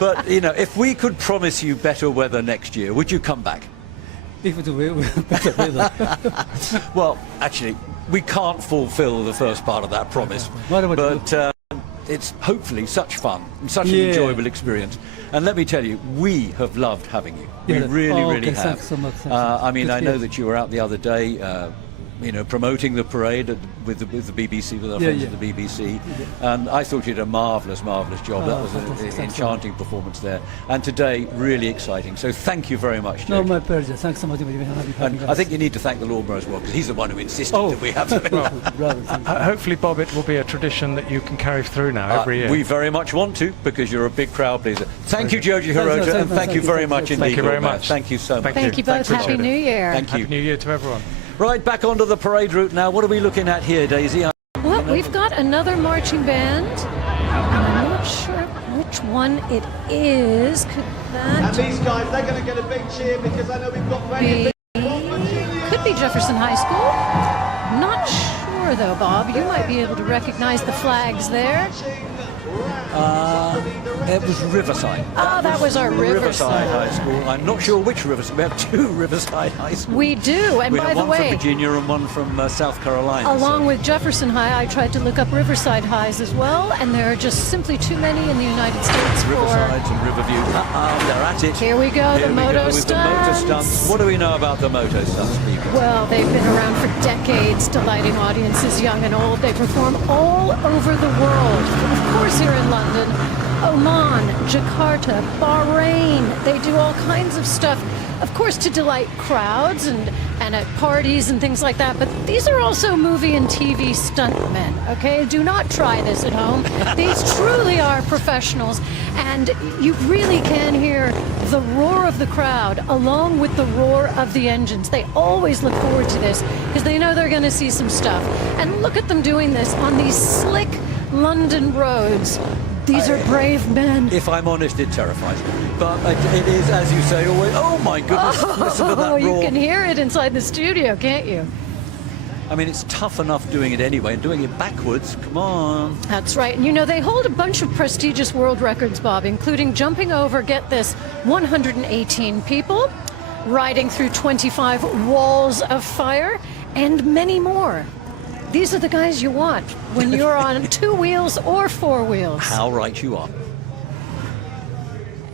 But, you know, if we could promise you better weather next year, would you come back? If it's better weather. Well, actually, we can't fulfill the first part of that promise. But it's hopefully such fun, and such an enjoyable experience. And let me tell you, we have loved having you. We really have. Thanks so much. I mean, I know that you were out the other day, you know, promoting the parade with the BBC, with our friends at the BBC, and I thought you did a marvellous job. That was an enchanting performance there, and today really exciting. So thank you very much, Jake. No, my pleasure. Thanks so much. And I think you need to thank the Lord Mayor as well, because he's the one who insisted that we have them. Hopefully, Bob, it will be a tradition that you can carry through now every year. We very much want to, because you're a big crowd pleaser. Thank you, Joji Hirota, and thank you very much indeed. Thank you very much. Thank you so much. Thank you both. Happy New Year. Thank you. Happy New Year to everyone. Right, back onto the parade route now. What are we looking at here, Daisy? Well, we've got another marching band, and I'm not sure which one it is. Could that And these guys, they're going to get a big cheer because I know we've got plenty of could be Jefferson High School. Not sure though, Bob. You might be able to recognize the flags there. It was Riverside. That was our Riverside High School. I'm not sure which Riverside. We have two Riverside High Schools. We do, and we by have the one way, from Virginia and one from South Carolina. Along with Jefferson High, I tried to look up Riverside Highs as well, and there are just simply too many in the United States for... Riverside and Riverview. They're at it. Here we go, the moto stunts. What do we know about the moto stunts, people? Well, they've been around for decades, delighting audiences young and old. They perform all over the world. Of course, here in London, Oman, Jakarta, Bahrain. They do all kinds of stuff, of course, to delight crowds and at parties and things like that. But these are also movie and TV stuntmen, okay? Do not try this at home. These truly are professionals. And you really can hear the roar of the crowd along with the roar of the engines. They always look forward to this because they know they're going to see some stuff. And look at them doing this on these slick London roads. These are brave men. If I'm honest, it terrifies me. But it is, as you say, always, oh my goodness, listen to that roar. You can hear it inside the studio, can't you? I mean, it's tough enough doing it anyway, and doing it backwards, come on. That's right. And you know, they hold a bunch of prestigious world records, Bob, including jumping over, get this, 118 people, riding through 25 walls of fire, and many more. These are the guys you want when you're on two wheels or four wheels. How right you are.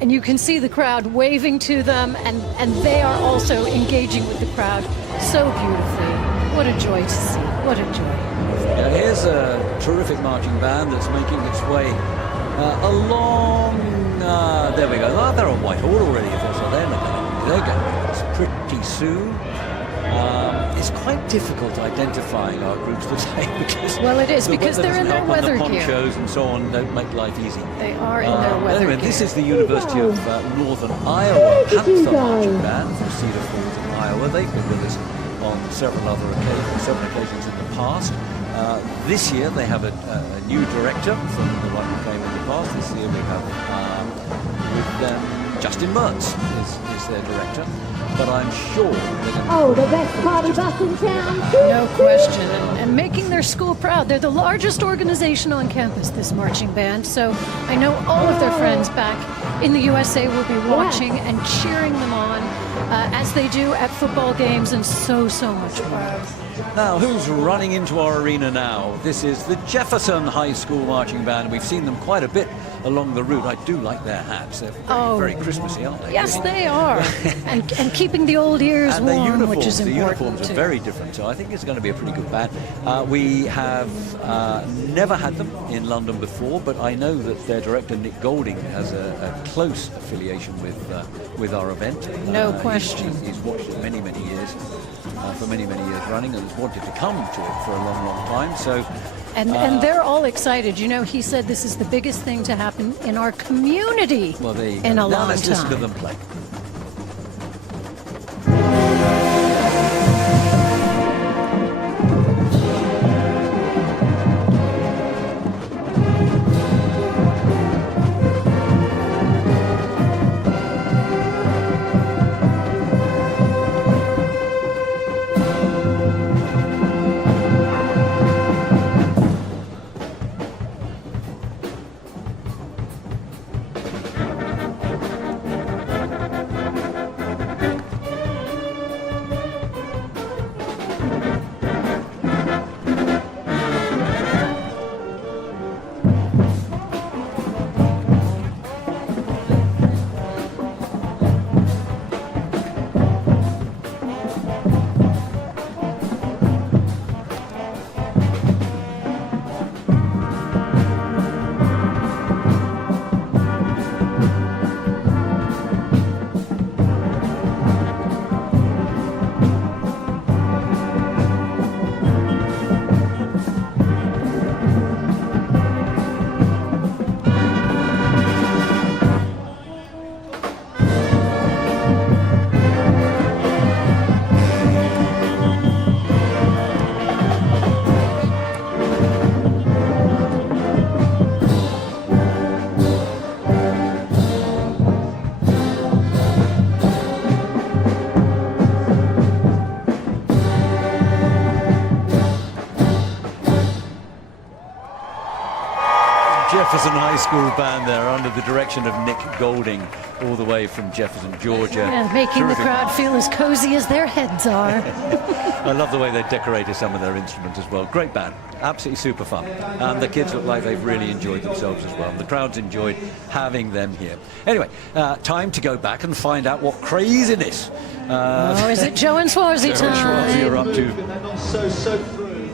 And you can see the crowd waving to them, and they are also engaging with the crowd so beautifully. What a joy to see. What a joy. Now, here's a terrific marching band that's making its way along... there we go. Oh, they're on Whitehall already. So they're going. It's pretty soon. It's quite difficult identifying our groups today because... Well, it is, because they're in their weather gear. The ponchos and so on don't make life easy. They are in their weather anyway, gear. This is the University of Northern Iowa Panther Marching Band from Cedar Falls in Iowa. They've been with us on several occasions in the past. This year they have a new director from the one who came in the past. This year we have with them Justin Mertz is their director. But I'm sure they're going to... the best party bus in town. No question. And making their school proud. They're the largest organization on campus, this marching band. So I know all of their friends back in the USA will be watching and cheering them on as they do at football games and so much more. Now, who's running into our arena now? This is the Jefferson High School Marching Band. We've seen them quite a bit along the route. I do like their hats. They're very Christmassy, aren't they? Yes, they are. and keeping the old ears and warm, which is the important. uniforms are very different, so I think it's going to be a pretty good band. We have never had them in London before, but I know that their director, Nick Golding, has a close affiliation with our event. No question. He's watched it many years. For many years running, and has wanted to come to it for a long time. So, and they're all excited. You know, he said this is the biggest thing to happen in our community in a long time. Now let's listen to them play. school band there under the direction of Nick Golding, all the way from Jefferson, Georgia. Yeah, making the Terrific. crowd feel as cozy as their heads are. I love the way they decorated some of their instruments as well. Great band, absolutely super fun. And the kids look like they've really enjoyed themselves as well. And the crowd's enjoyed having them here. Anyway, time to go back and find out what craziness Oh, is it Joe and Swarzy Joe and Swarzy time? are up to. They're not so through.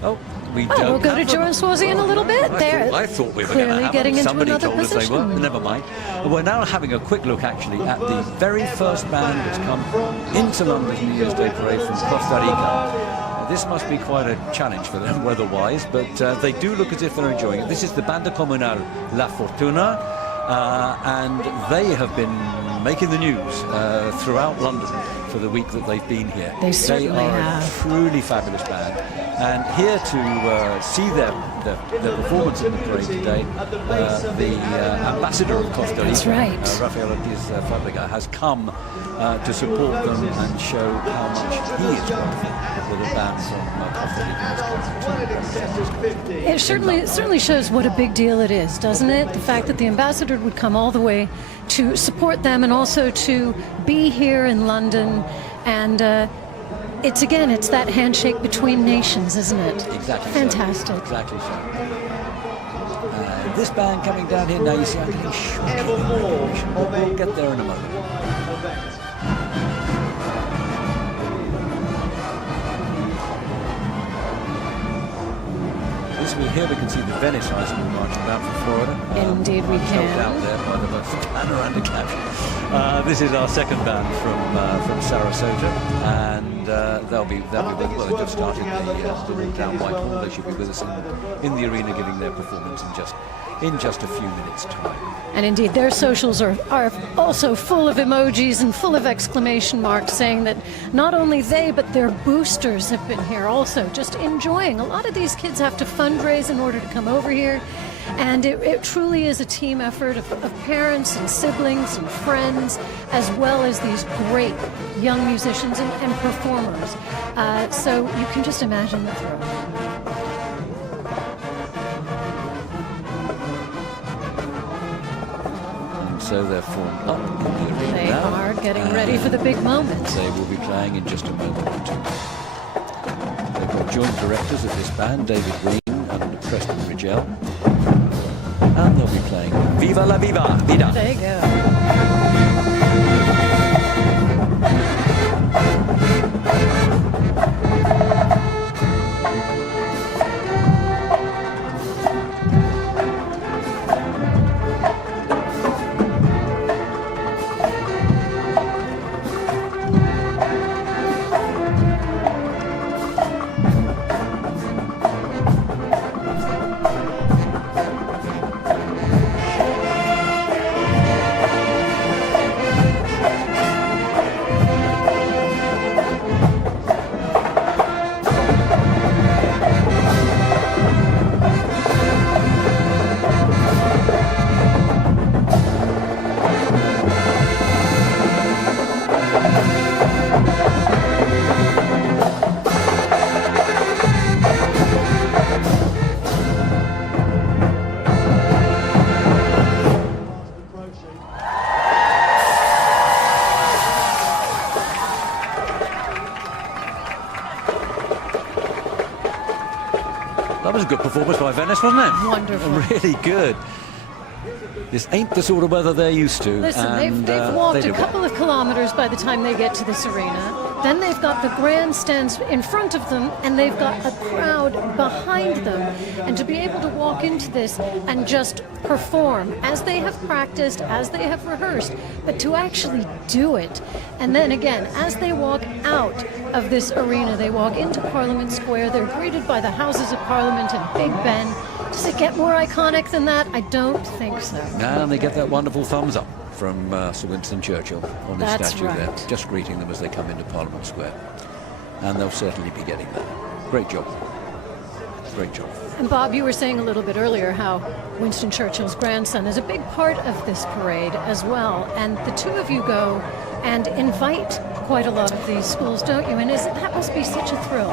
Oh, we don't. We'll go to have Joe them. and Swarzy in a little bit. There. I thought we were going to Clearly have getting them. into Somebody another told us they were. position. Never mind. We're now having a quick look, actually, at the very first band that's come into London's New Year's Day parade from Costa Rica. This must be quite a challenge for them weather-wise, but they do look as if they're enjoying it. This is the Banda Comunal La Fortuna, and they have been making the news throughout London for the week that they've been here. They certainly are have. a truly fabulous band, and here to see their performance in the parade today, the ambassador of Costa Rica, That's right. Rafael Ortiz Fabrega, has come to support them and show how much he is grateful that a band from Costa Rica has come to represent us. It certainly shows what a big deal it is, doesn't it? The fact that the ambassador would come all the way to support them and also to be here in London, and it's that handshake between nations, isn't it? Exactly. Fantastic. So. Exactly so. This band coming down here now, you see, I'm getting shocking. We'll get there in a moment. Here we can see the Venice High School marching down from Florida. Indeed we helped can. out there by the most panoramic caption. This is our second band from Sarasota, and they'll be with us. Well, they just started the route down Whitehall. They should be with us in the arena giving their performance in just a few minutes' time. And indeed, their socials are also full of emojis and full of exclamation marks saying that not only they, but their boosters have been here also, just enjoying. A lot of these kids have to fundraise in order to come over here. And it truly is a team effort of parents and siblings and friends, as well as these great young musicians and performers. So you can just imagine the thrill. So they're formed up in the arena They now. are getting ready for the big moment. They will be playing in just a moment or two. They've got joint directors of this band, David Green and Preston Rigel. And they'll be playing Viva la Viva Vida. There you go. That was a good performance by Venice, wasn't it? Wonderful. Really good. This ain't the sort of weather they're used to. Listen, and, they've walked they a did well. couple of kilometers by the time they get to this arena. Then they've got the grandstands in front of them, and they've got a crowd behind them. And to be able to walk into this and just perform as they have practiced, as they have rehearsed, but to actually do it. And then again, as they walk out of this arena, they walk into Parliament Square. They're greeted by the Houses of Parliament and Big Ben. Does it get more iconic than that? I don't think so. And they get that wonderful thumbs up from Sir Winston Churchill on his That's statue right. there, just greeting them as they come into Parliament Square. And they'll certainly be getting that. Great job. Great job. And Bob, you were saying a little bit earlier how Winston Churchill's grandson is a big part of this parade as well. And the two of you go and invite quite a lot of these schools, don't you? And that must be such a thrill.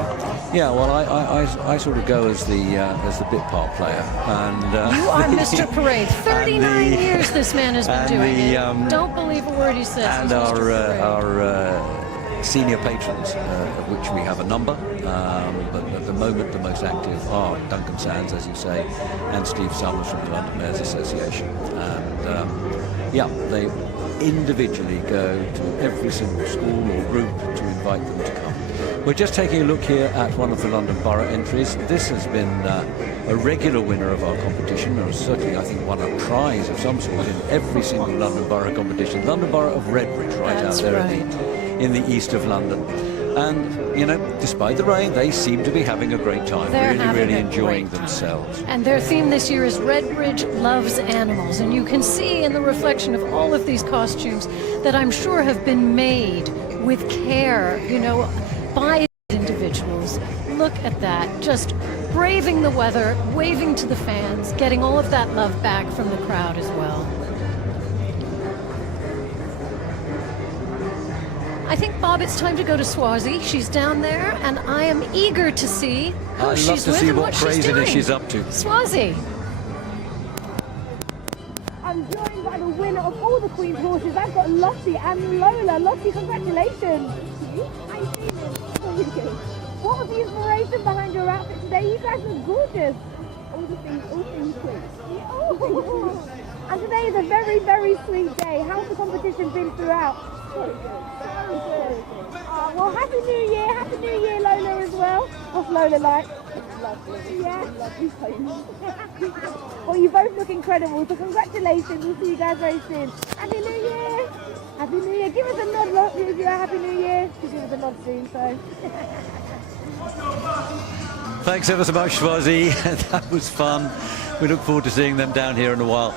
Yeah, well, I sort of go as the bit part player, and You are Mr. Parade. 39 years this man has been doing it. Don't believe a word he says. And He's Mr. Parade. our senior patrons, of which we have a number, but at the moment the most active are Duncan Sands, as you say, and Steve Summers from the London Mayors Association. And yeah, they individually go to every single school or group to invite them to come. We're just taking a look here at one of the London Borough entries. This has been a regular winner of our competition, or certainly I think won a prize of some sort in every single London Borough competition. London Borough of Redbridge, right That's out there right. in the east of London. And, you know, despite the rain, they seem to be having a great time, They're really having a enjoying great time. themselves. And their theme this year is Redbridge Loves Animals. And you can see in the reflection of all of these costumes that I'm sure have been made with care, you know, by individuals. Look at that, just braving the weather, waving to the fans, getting all of that love back from the crowd as well. I think, Bob, it's time to go to Swazi. She's down there, and I am eager to see who I'd she's love to with see and what what she's craziness doing. she's up to. Swazi. I'm joined by the winner of all the Queen's horses. I've got Lottie and Lola. Lottie, congratulations. How you feeling? What was the inspiration behind your outfit today? You guys look gorgeous. All things Queen. Oh. And today is a very, very sweet day. How's the competition been throughout? Very good. Well, Happy New Year. Happy New Year, Lola, as well. What's Lola like? Lovely. Yeah. Lovely pony. Well, you both look incredible, so congratulations. We'll see you guys very soon. Happy New Year. Happy New Year. Give us a nod, Lot. If you're Happy New Year. Give us a nod soon, so. Thanks ever so much, Swazi. That was fun. We look forward to seeing them down here in a while.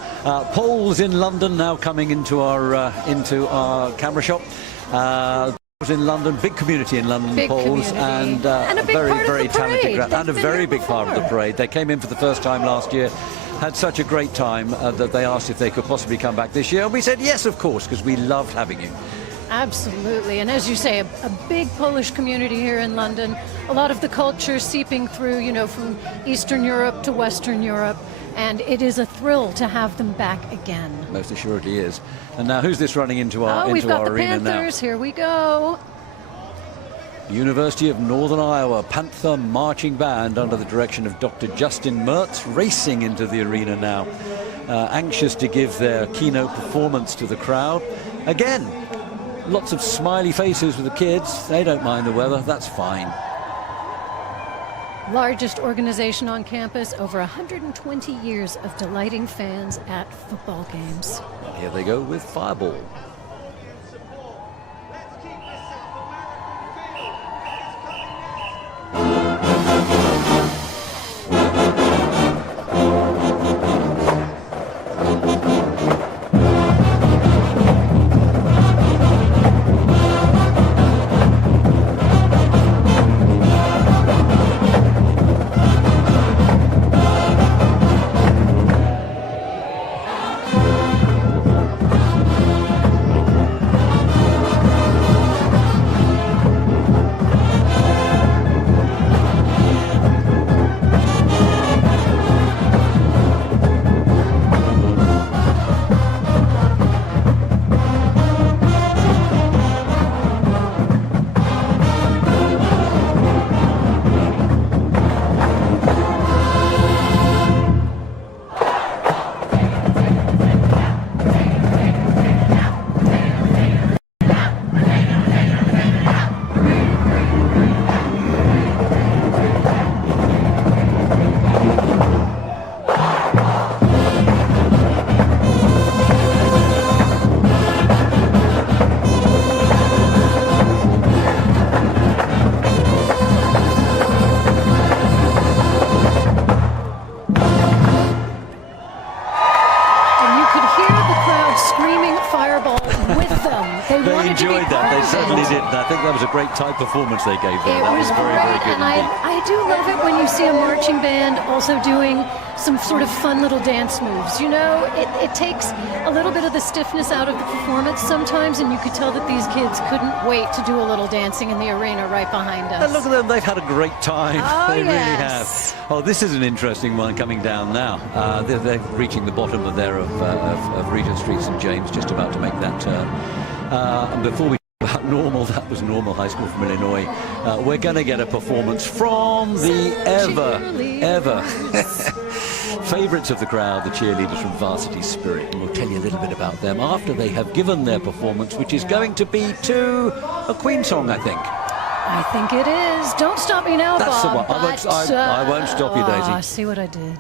Polls in London now coming into our camera shop. In London, big community in London, Big polls, community. and And a a big very, part of very the talented parade. crowd, and a They've been very here big part of the before. parade. They came in for the first time last year, had such a great time that they asked if they could possibly come back this year, and we said yes, of course, because we loved having you. Absolutely. And as you say, a big Polish community here in London. A lot of the culture seeping through, you know, from Eastern Europe to Western Europe. And it is a thrill to have them back again. Most assuredly is. And now, who's this running into our We've got the arena Panthers. Here we go. University of Northern Iowa Panther Marching Band under the direction of Dr. Justin Mertz racing into the arena now, anxious to give their keynote performance to the crowd. Again, lots of smiley faces with the kids. They don't mind the weather, that's fine. Largest organization on campus, over 120 years of delighting fans at football games. Here they go with Fireball. fireball with them. They They wanted to be enjoyed part that. They of certainly it. did. And I think that was a great type performance they gave there. It That was was very, very great, good and indeed. I do love it when you see a marching band also doing some sort of fun little dance moves. You know, it takes a little bit of the stiffness out of the performance sometimes, and you could tell that these kids couldn't wait to do a little dancing in the arena right behind us. And look at them, they've had a great time. Oh, They really yes. have. Oh, this is an interesting one coming down now. They're reaching the bottom of Regent Street, St. James, just about to make that turn. And before we talk about Normal, that was Normal High School from Illinois, we're going to get a performance from the ever favourites of the crowd, the cheerleaders from Varsity Spirit. And we'll tell you a little bit about them after they have given their performance, which is going to be to a Queen song, I think. I think it is. Don't stop me now, That's Bob. the one. I won't stop you, Daisy. I see what I did.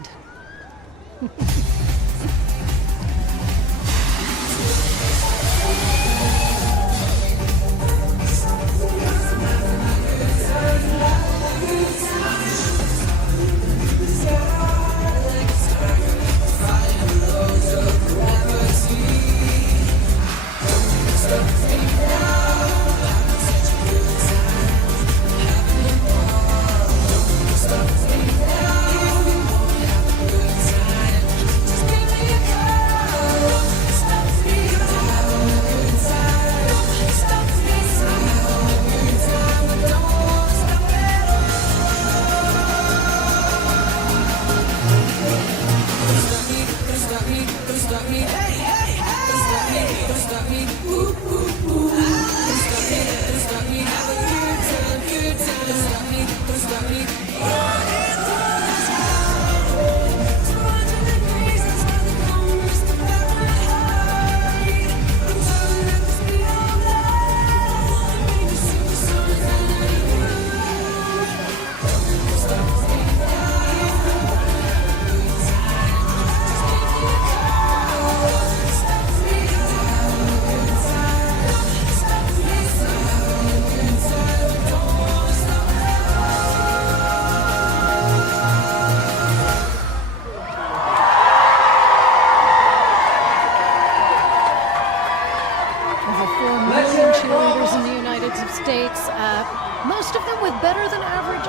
Most of them with better than average,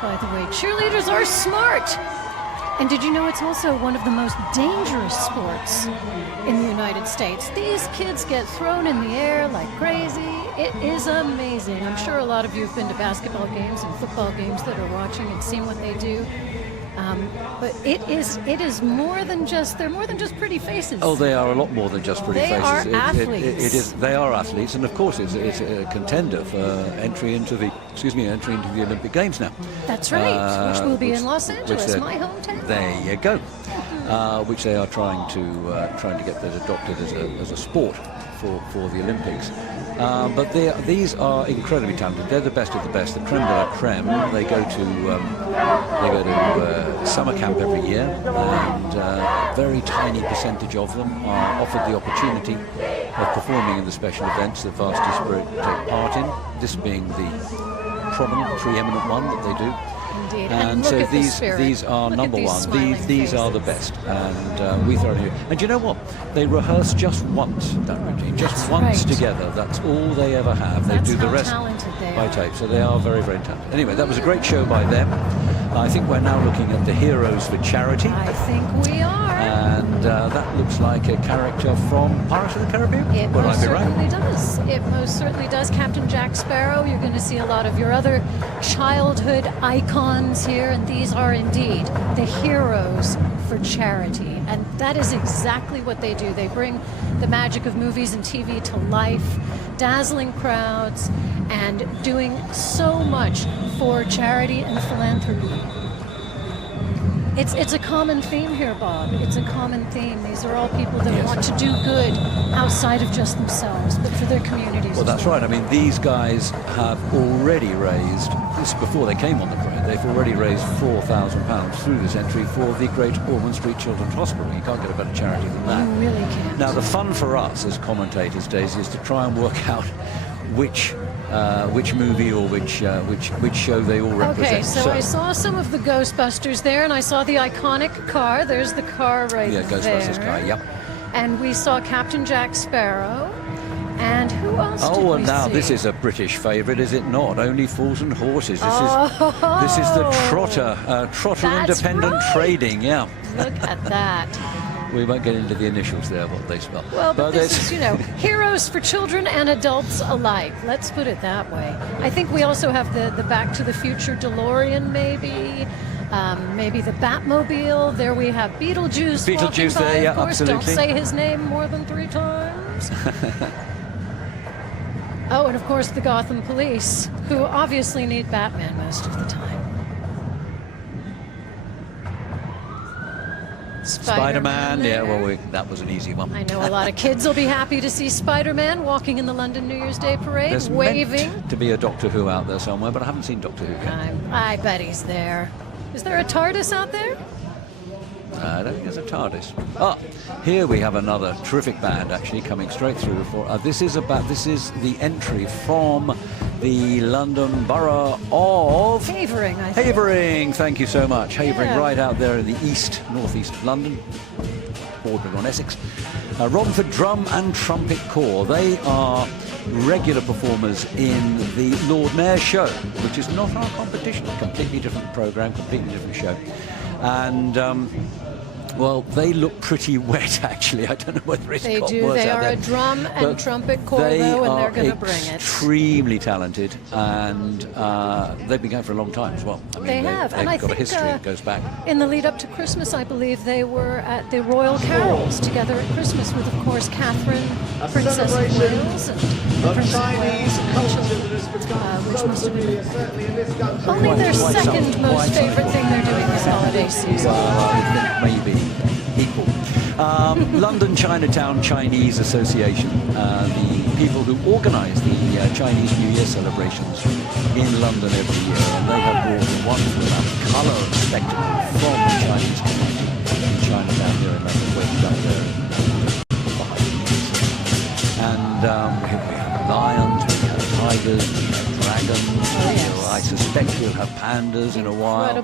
by the way. Cheerleaders are smart. And did you know it's also one of the most dangerous sports in the United States? These kids get thrown in the air like crazy. It is amazing. I'm sure a lot of you have been to basketball games and football games that are watching and seeing what they do. But it is more than just, they're more than just pretty faces. Oh, they are a lot more than just pretty They faces. are athletes. They are athletes, and of course it's a contender for entry into the Olympic Games now. That's right, which will be in Los Angeles, my hometown. There you go. Which they are trying to get that adopted as a sport for the Olympics. But these are incredibly talented. They're the best of the best, the creme de la creme. They go to summer camp every year, and a very tiny percentage of them are offered the opportunity of performing in the special events that Varsity Spirit take part in, this being the preeminent one that they do. Indeed. And look so at the these are Look number at these one. smiling These are the faces. best, and we thoroughly. And you know what? They rehearse just once, that routine, just That's once right. together. That's all they ever have. That's they do the how rest talented they by are. tape. So they are very, very talented. Anyway, that was a great show by them. I think we're now looking at the Heroes for Charity. I think we are. And that looks like a character from Pirates of the Caribbean. It Would most I be right? certainly does. It most certainly does. Captain Jack Sparrow, you're going to see a lot of your other childhood icons here, and these are indeed the Heroes for Charity. And that is exactly what they do. They bring the magic of movies and TV to life, dazzling crowds, and doing so much for charity and philanthropy. It's a common theme here, Bob. It's a common theme. These are all people that want to do good outside of just themselves, but for their communities. Well, that's right. I mean, these guys have already raised, this is before they came on the parade, they've already raised £4,000 through this entry for the Great Ormond Street Children's Hospital. You can't get a better charity than that. You really can't. Now, the fun for us as commentators, Daisy, is to try and work out which movie or which show they all represent. Okay, so I saw some of the Ghostbusters there, and I saw the iconic car. There's the car right there. Yeah, Ghostbusters car, yep. And we saw Captain Jack Sparrow. And who else did Oh, we and now see? this is a British favourite, is it not? Only Fools and Horses. This is the Trotter, Trotter That's Independent right. Trading. Yeah, Look at that. we won't get into the initials there, what they spell. Well, but this it's- is, you know, heroes for children and adults alike. Let's put it that way. I think we also have the Back to the Future DeLorean, maybe. Maybe the Batmobile. There we have Beetlejuice. Beetlejuice walking by, there, yeah, of course. absolutely. Don't say his name more than 3 times. Oh, and of course the Gotham Police, who obviously need Batman most of the time. Spider-Man, yeah, there. well, that was an easy one. I know a lot of kids will be happy to see Spider-Man walking in the London New Year's Day parade, There's waving. meant to be a Doctor Who out there somewhere, but I haven't seen Doctor Who yet. I bet he's there. Is there a TARDIS out there? I don't think there's a TARDIS. Ah, here we have another terrific band actually coming straight through. This is the entry from the London Borough of Havering, I think. Havering. Thank you so much. Havering, Yeah. right out there in the northeast of London, bordering on Essex. Romford Drum and Trumpet Corps. They are regular performers in the Lord Mayor's show, which is not our competition. Completely different programme, completely different show. And well, they look pretty wet, actually. I don't know whether it's They got do. worse They out are there. a drum and But trumpet corps, they though, and are they're going to bring it. extremely talented, and they've been going for a long time as well. I mean, They have, they've and I got a think, history that goes back. In the lead up to Christmas, I believe they were at the Royal Carols together at Christmas with, of course, Catherine, A Princess of celebration Wales, and of Princess of Chinese Wales, culture and that has become which so must have been familiar, certainly in this country. only their Quite some- second quite most some. favorite thing they're doing this holiday season. Well, I think maybe equal. London Chinatown Chinese Association, the people who organise the Chinese New Year celebrations in London every year, and they have brought a wonderful amount of colour and spectacle from the Chinese community in Chinatown here in London, way down there behind me. And we have lions, we have tigers, we have dragons. yes. I suspect we'll have pandas in a while.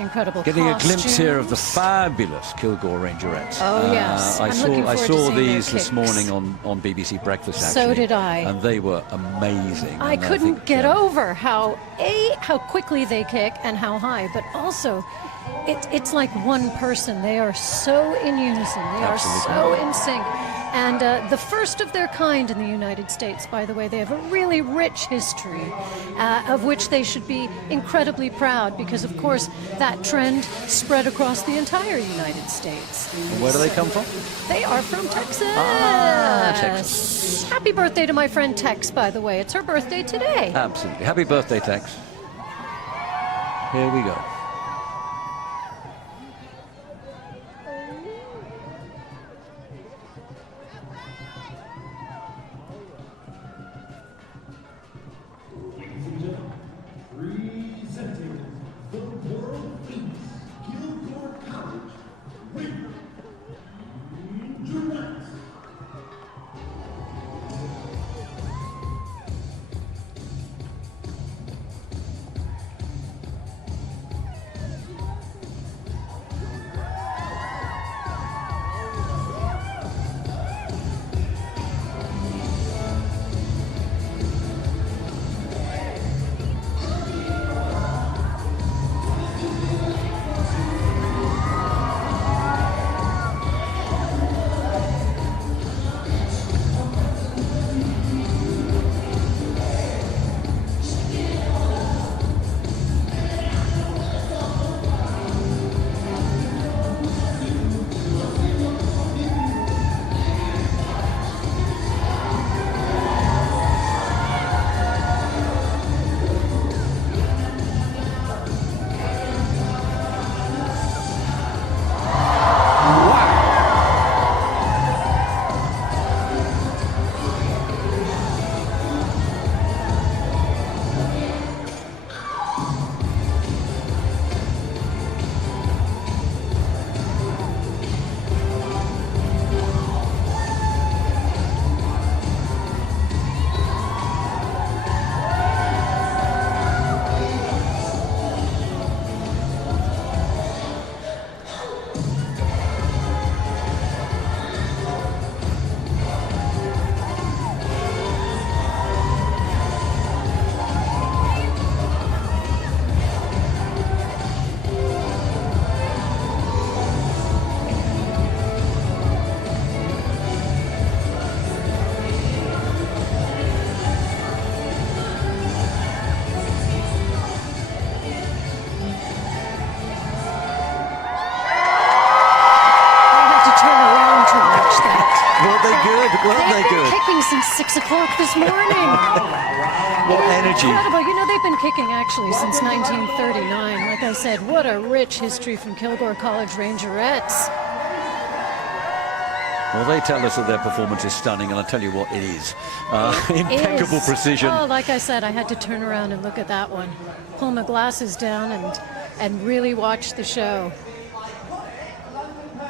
Incredible Getting a glimpse here of the costumes. fabulous Kilgore Rangerettes. Oh, yes. I I'm saw looking I forward to saw seeing their these this kicks. morning on BBC Breakfast. Actually, So did I. and they were amazing. I And couldn't think, get over how quickly they kick and how high, but also it's like one person. They are so in unison. They are Absolutely. so in sync. And the first of their kind in the United States, by the way. They have a really rich history of which they should be incredibly proud because, of course, that trend spread across the entire United States. And where do they come from? They are from Texas. Texas. Happy birthday to my friend Tex, by the way. It's her birthday today. Absolutely. Happy birthday, Tex. Here we go. Presenting the world famous Kilgore College Rangerettes. good? Weren't they They've been good? kicking since 6 o'clock this morning. What energy. Incredible. You know, they've been kicking actually since 1939. Like I said, what a rich history from Kilgore College Rangerettes. Well, they tell us that their performance is stunning, and I'll tell you what, it is. Impeccable precision. Oh, like I said, I had to turn around and look at that one. Pull my glasses down and really watch the show.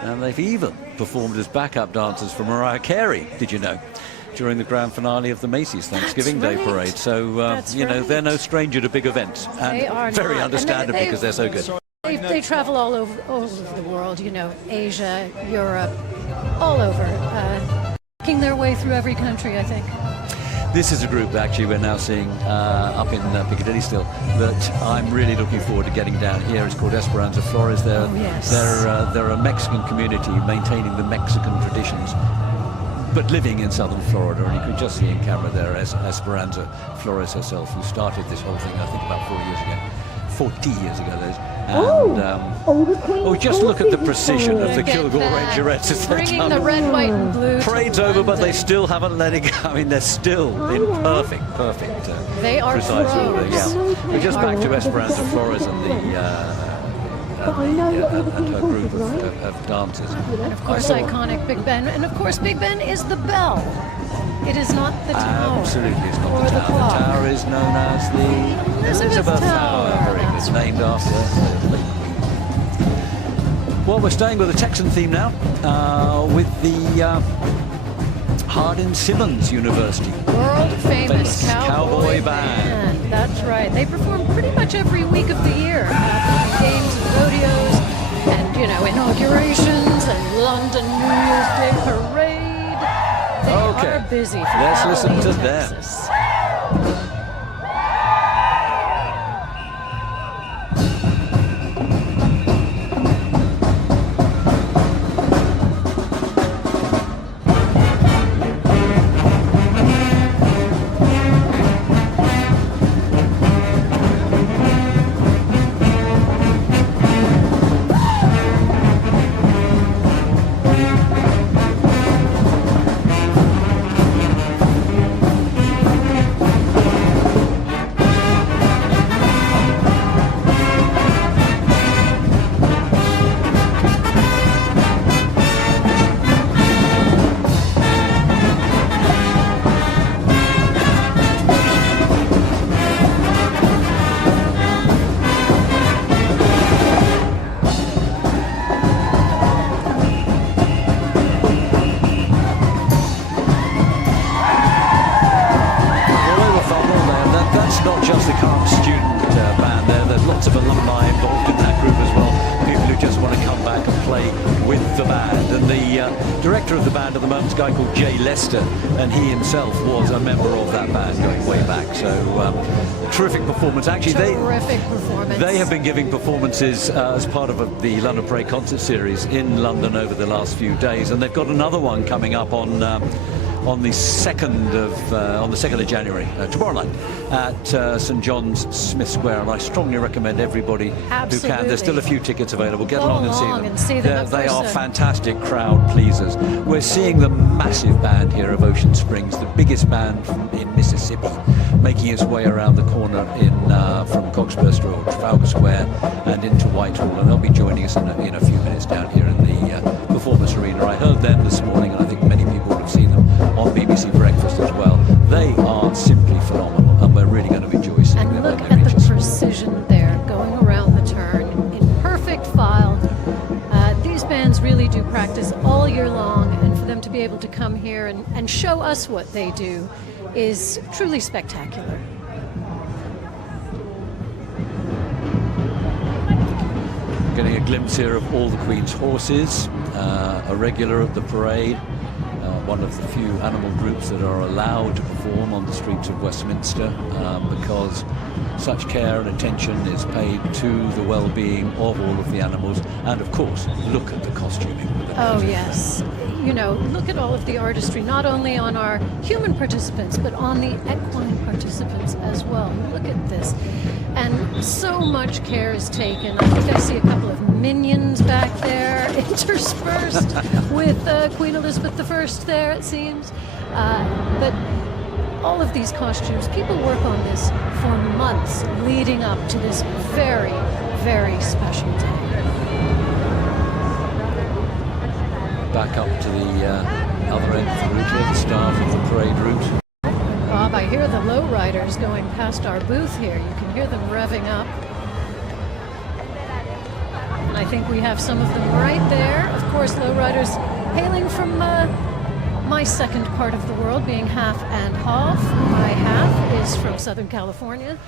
And they've even performed as backup dancers for Mariah Carey, did you know, during the grand finale of the Macy's Thanksgiving Day right. Parade. So, That's you know, right. they're no stranger to big events. And They are very not. understandably, And because they're so good. They travel all over the world, you know, Asia, Europe, all over, making their way through every country, I think. This is a group actually we're now seeing up in Piccadilly still that I'm really looking forward to getting down here. It's called Esperanza Flores. Oh, yes. They're a Mexican community maintaining the Mexican traditions, but living in southern Florida. And you can just see in camera there Esperanza Flores herself, who started this whole thing, I think, about 4 years ago. 40 years ago, that is. And just look at the precision of the Look at Kilgore that. Rangerettes as they're Bringing done. the red, white, and blue. Parade's to over, but they London. still haven't let it go. I mean, they're still in perfect. They are precise order. pros. Yeah. We're just back to Esperanza Flores and her group of dancers. And of course, iconic Big Ben. And of course, Big Ben is the bell. It is not the tower. Absolutely, it's not or the tower. The clock. tower is known as the Elizabeth Tower. Very That's good, named after the late Queen. Well, we're staying with the Texan theme now, with the Hardin-Simmons University. World famous Cowboy Cowboy Band. Band. That's right. They perform pretty much every week of the year. Games and rodeos, and you know, inaugurations and London New Year's Day parade. They are busy. For Let's listen Halloween, to them. Texas. Director of the band at the moment is a guy called Jay Lester, and he himself was a member of that band going way back. So terrific performance. Actually, terrific performance. They have been giving performances as part of the London Parade concert series in London over the last few days, and they've got another one coming up on the 2nd of January, tomorrow night, at St John's Smith Square, and I strongly recommend everybody who can. There's still a few tickets available. Get along and see them. They are fantastic crowd pleasers. We're seeing the massive band here of Ocean Springs, the biggest band in Mississippi, making its way around the corner from Cockspur or Trafalgar Square and into Whitehall, and they'll be joining us in a few minutes down here in the Performance Arena. I heard them this morning, and I think many people would have seen them on BBC Breakfast as well. They are simply phenomenal, and we're really going to enjoy seeing them. And look at the precision there, going around the turn in perfect file. These bands really do practice all year long, and for them to be able to come here and show us what they do is truly spectacular. Getting a glimpse here of all the Queen's horses, a regular at the parade, one of the few animal groups that are allowed to perform on the streets of Westminster, because such care and attention is paid to the well-being of all of the animals. And of course, look at the costuming. Oh yes, you know, look at all of the artistry, not only on our human participants, but on the equine participants as well. Look at this. And so much care is taken. I think I see a couple of minions back there interspersed with Queen Elizabeth I there, it seems. But all of these costumes, people work on this for months leading up to this very, very special day. Back up to the other end of the route here, the start of the parade route. Bob, I hear the lowriders going past our booth here. You can hear them revving up. And I think we have some of them right there. Of course, lowriders hailing from my second part of the world, being half and half. My half is from Southern California.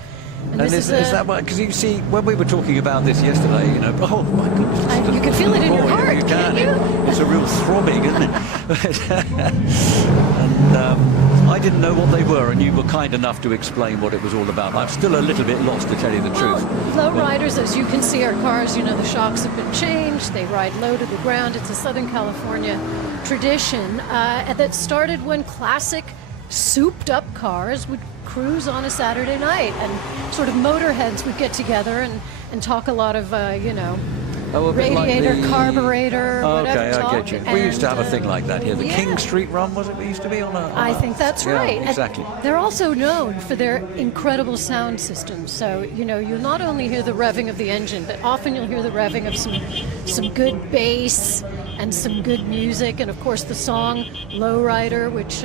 And is that why? Because you see, when we were talking about this yesterday, you know, oh my goodness, you can feel it in your heart, you can't you? It's a real throbbing, isn't it? And I didn't know what they were, and you were kind enough to explain what it was all about. I'm still a little bit lost, to tell you the truth. Low riders, as you can see, our cars, you know, the shocks have been changed. They ride low to the ground. It's a Southern California tradition that started when classic souped-up cars would cruise on a Saturday night, and sort of motorheads would get together and talk a lot of, you know, radiator, like carburetor, whatever. Okay, I get you. We used to have a thing like that here. The yeah. King Street Run, was it? We used to be on a... I think that's right. Exactly. And they're also known for their incredible sound systems. So, you know, you'll not only hear the revving of the engine, but often you'll hear the revving of some good bass and some good music. And, of course, the song Lowrider, which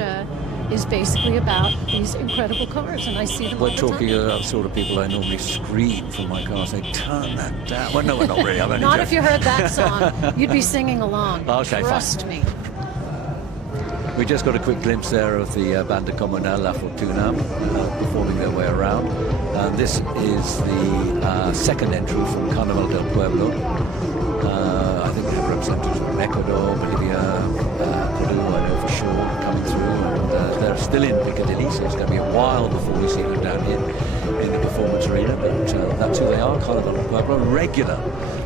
is basically about these incredible cars. And I see them all the time. We're talking about the sort of people I normally scream from my car, say, turn that down. Well, no, we're not really. I'm only Not joking. if you heard that song. You'd be singing along. Okay, Trust me. We just got a quick glimpse there of the Banda Comunal La Fortuna performing their way around. This is the second entry from Carnival del Pueblo. I think we have representatives from Ecuador, Bolivia, Peru, I know for sure, coming through. And they're still in Piccadilly, so it's going to be a while before we see them down here in the performance arena. But that's who they are, Carnival del Pueblo, regular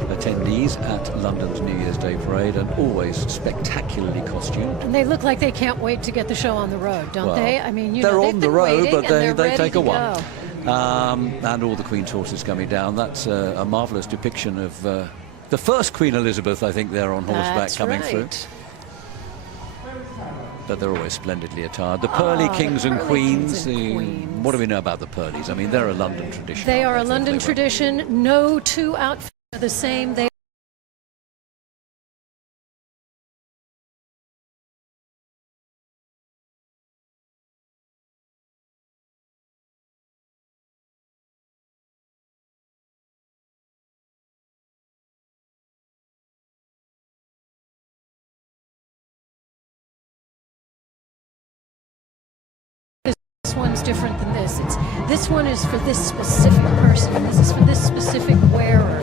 attendees at London's New Year's Day parade, and always spectacularly costumed. And they look like they can't wait to get the show on the road, don't they? I mean, you know, they're they've on been the road, waiting, but and they take a while. go. And all the Queen's horses coming down. That's a marvellous depiction of the first Queen Elizabeth, I think, there on horseback. That's coming right. through. But they're always splendidly attired. The Pearly Kings the and Pearly Queens. Kings and Queens. What do we know about the Pearlies? I mean, they're a London tradition. They are a aren't London They were. tradition. No two outfits are the same. They one's different than this. This one is for this specific person, and this is for this specific wearer.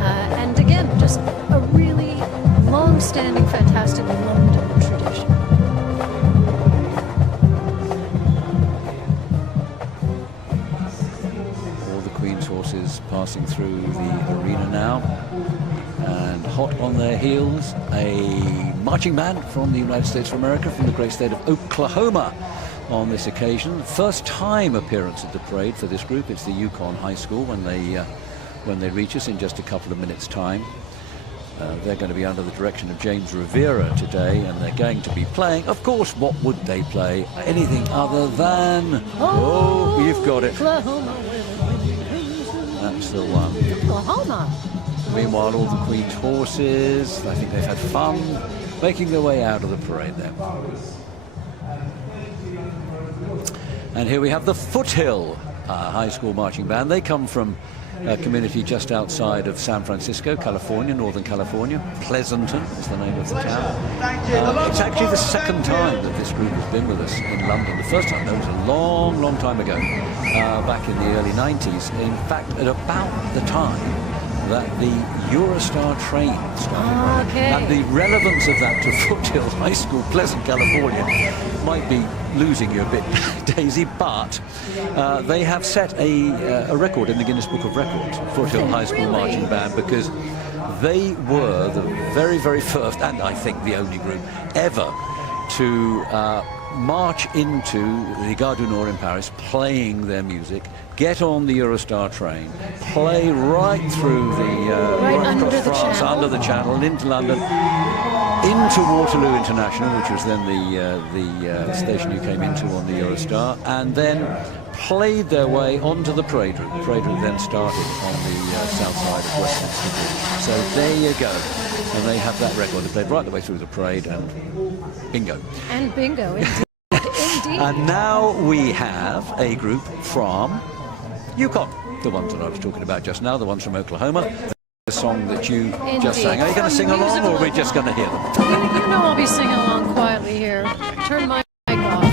And again, just a really long-standing, fantastic London tradition. All the Queen's horses passing through the arena now, and hot on their heels, a marching band from the United States of America, from the great state of Oklahoma. On this occasion, first time appearance at the parade for this group. It's the Yukon High School when they reach us in just a couple of minutes' time. They're going to be under the direction of James Rivera today, and they're going to be playing, of course, what would they play? Anything other than... Oh, you've got it. Oklahoma. That's the one. Oklahoma. Meanwhile, all the Queen's horses, I think they've had fun making their way out of the parade there. And here we have the Foothill High School Marching Band. They come from a community just outside of San Francisco, California, Northern California. Pleasanton is the name of the town. It's actually the second time that this group has been with us in London. The first time, though, was a long, long time ago, back in the early 90s. In fact, at about the time that the Eurostar train started. Okay. And the relevance of that to Foothill High School, Pleasant, California, might be losing you a bit, Daisy, but they have set a record in the Guinness Book of Records, Foothill High School Really? Marching Band, because They were the very, very first, and I think the only group ever, to march into the Gare du Nord in Paris, playing their music, get on the Eurostar train, play right through the right under across the France, Channel. under the Channel, into London, into Waterloo International, which was then the station you came into on the Eurostar, and then played their way onto the parade route. The parade route then started on the south side of Westminster Bridge. So there you go. And they have that record. They played right the way through the parade, and bingo. And bingo, indeed. Indeed. And now we have a group from Yukon, the ones that I was talking about just now, the ones from Oklahoma. The song that you just sang. Are you going to sing along, or are we just going to hear them? You know I'll be singing along quietly here. Turn my mic off.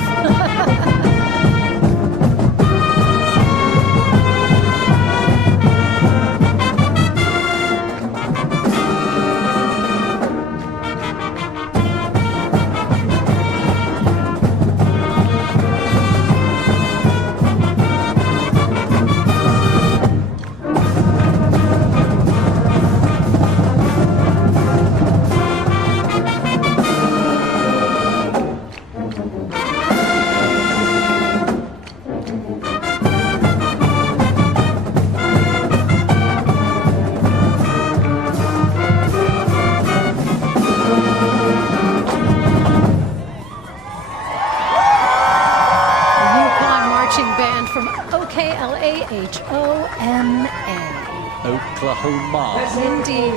Oklahoma. Indeed.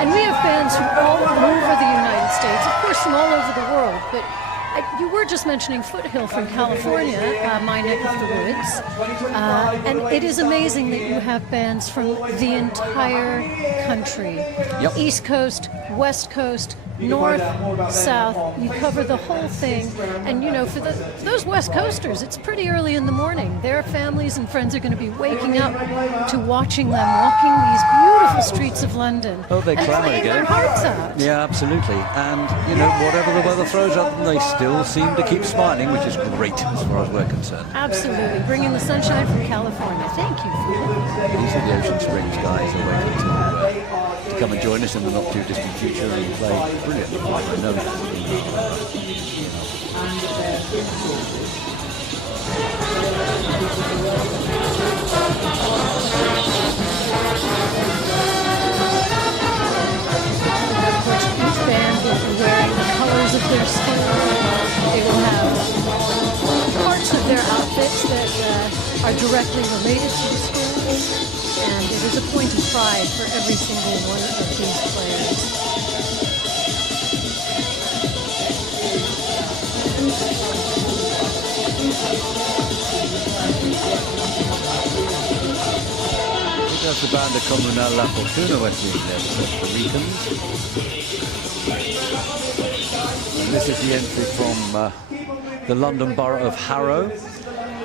And we have fans from all over the United States, of course from all over the world, but you were just mentioning Foothill from California, my neck of the woods, and it is amazing that you have bands from the entire country. Yep. East Coast, West Coast, North, South, you cover the whole thing. And you know, for those West Coasters, it's pretty early in the morning. Their families and friends are going to be waking up to watching them walking these beautiful streets of London. Oh, they and clamour playing again. their hearts out. Yeah, absolutely. And, you know, whatever the weather throws at them, they still seem to keep smiling, which is great as far as we're concerned. Absolutely. Bringing the sunshine from California. Thank you. These are the Ocean Springs guys who are waiting to come and join us in the not too distant future and play brilliantly. I know that. Of course, each band will be wearing the colors of their school. They will have parts of their outfits that are directly related to the schools. And it is a point of pride for every single one of these players. That's the band de Comunal La Fortuna, Costa Ricans. And this is the entry from the London borough of Harrow.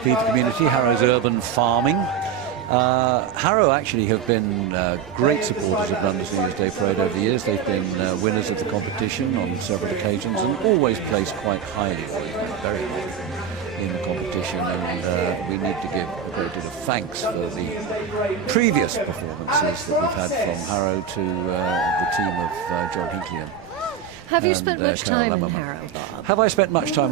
Feed the community, Harrow's urban farming. Harrow actually have been great supporters of London's New Year's Day Parade over the years. They've been winners of the competition on several occasions and always placed quite highly, very highly in the competition. And we need to give a great deal of thanks for the previous performances that we've had from Harrow to the team of Joel Hinkley. Have you spent much time in Harrow, Bob? Have I spent much time?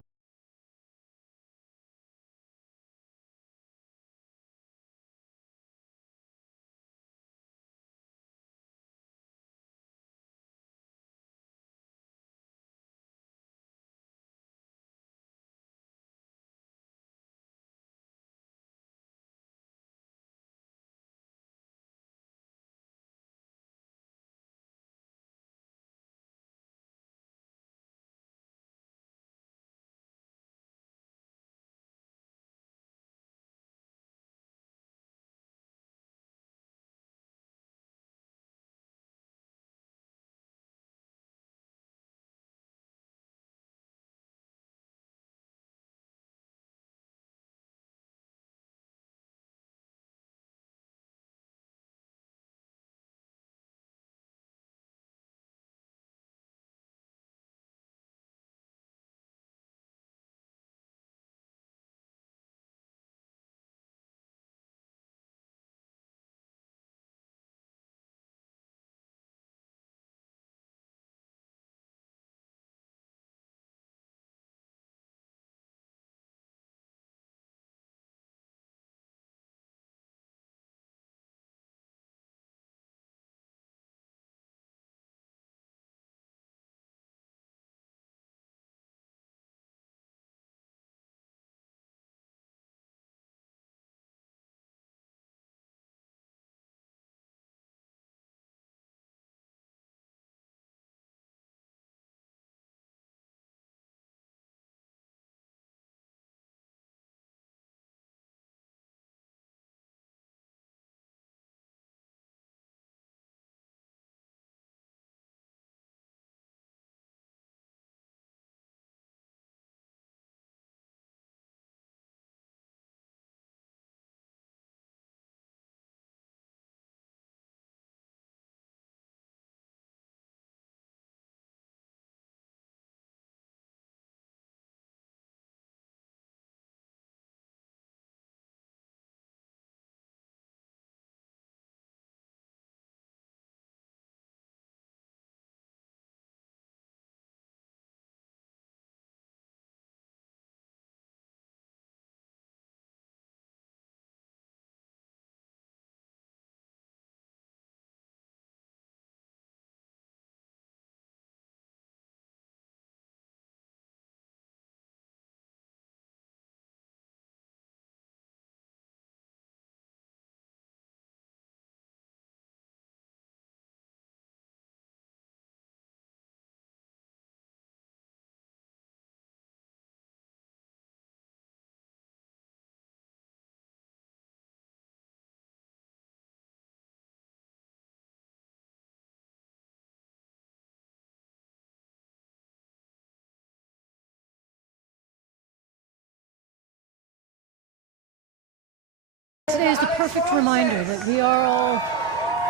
Today is the perfect reminder that we are all,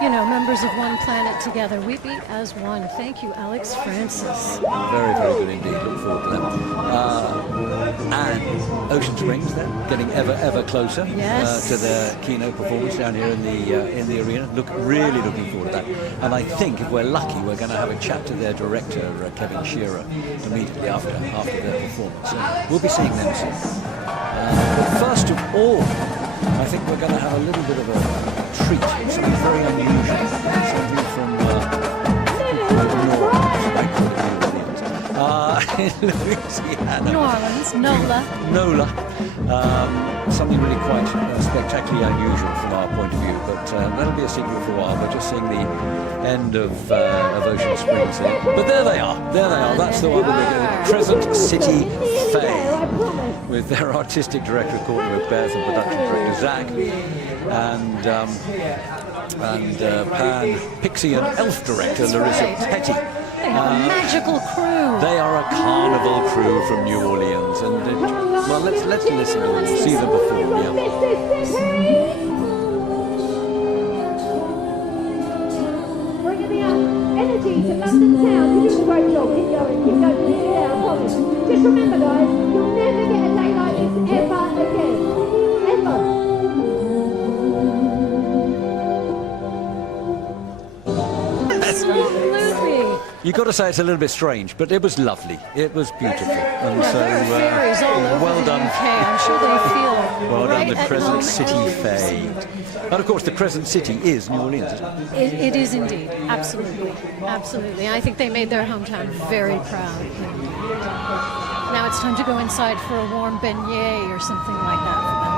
you know, members of one planet together. We be as one. Thank you, Alex Francis. Very, very good indeed. Look forward to that. And Ocean Springs, then, getting ever closer to their keynote performance down here in the arena. Really looking forward to that. And I think if we're lucky, we're going to have a chat to their director, Kevin Shearer, immediately after their performance. So we'll be seeing them soon. But first of all, I think we're going to have a little bit of a treat, something very unusual, something from Louisiana. New Orleans, NOLA. Something really quite spectacularly unusual from our point of view, but that'll be a secret for a while. We're just seeing the end of Ocean Springs here. But there they are. That's the one with the Crescent City Fair, with their artistic director Courtney Beth and production director Zach, and Pan, Pixie and Elf director Larissa Petty. They have a magical crew. They are a carnival crew from New Orleans, and well, let's listen to them, see them perform. Bringing the energy to London town. You did a great job. Keep going. Yeah, I promise. Just remember, guys, you'll never get a day like this ever again. Ever. Absolutely. You've got to say it's a little bit strange, but it was lovely. It was beautiful, and so There are fairies all over well the done. UK. I'm sure they feel Well right done, the at Crescent home City and Fair. And of course, the Crescent City is New Orleans, isn't it? It is indeed. Absolutely. I think they made their hometown very proud. Now it's time to go inside for a warm beignet or something like that for them.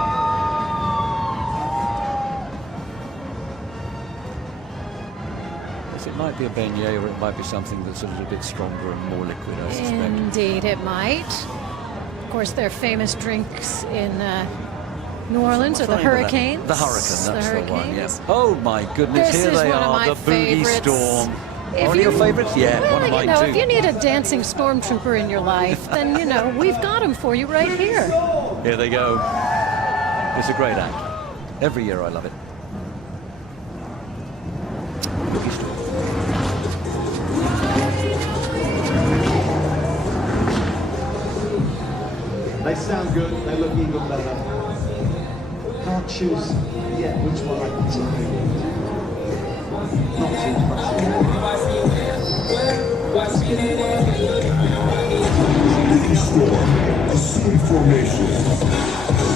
Yes, it might be a beignet, or it might be something that's a little bit stronger and more liquid, I suspect. Indeed, it might. Of course, their famous drinks in New Orleans are the Hurricanes. The Hurricane, that's the one, yeah. Hurricanes. Oh my goodness, This here is they one of are, my the Boogie favorites. Storm. If One of your you- favorites? Yeah, Well, one of you mine know, too. if you need a dancing stormtrooper in your life, then, you know, we've got him for you right here. Here they go. It's a great act. Every year I love it. Boogie Storm. They sound good, they look even better. Can't choose yet which one I can take. Not too Storm, assume formation.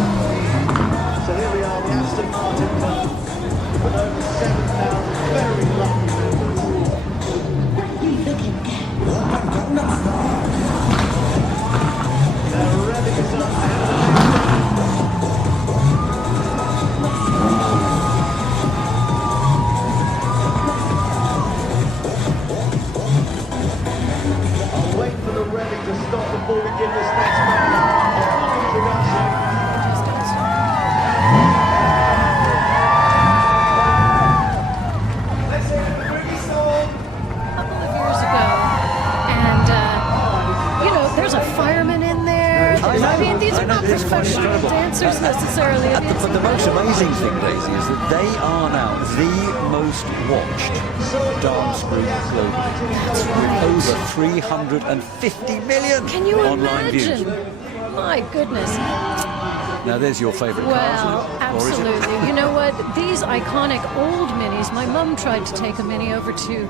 So here we are, the Aston Martin Cup, with over 7,000 very lucky members. They're revving us up I'll wait for the revving to stop before we give this next man an introduction. Let's hear it for Boogie Storm. Couple of years ago, and you know, there's a fireman in there. I mean, these are not It's quite professional incredible. dancers necessarily. I mean, But the most amazing thing, Daisy, is that they are now the most watched dance group globally. With over 350 million can you online imagine? views. My goodness. Now, there's your favourite Well, cars, or is it? absolutely. You know what? These iconic old minis, my mum tried to take a mini over to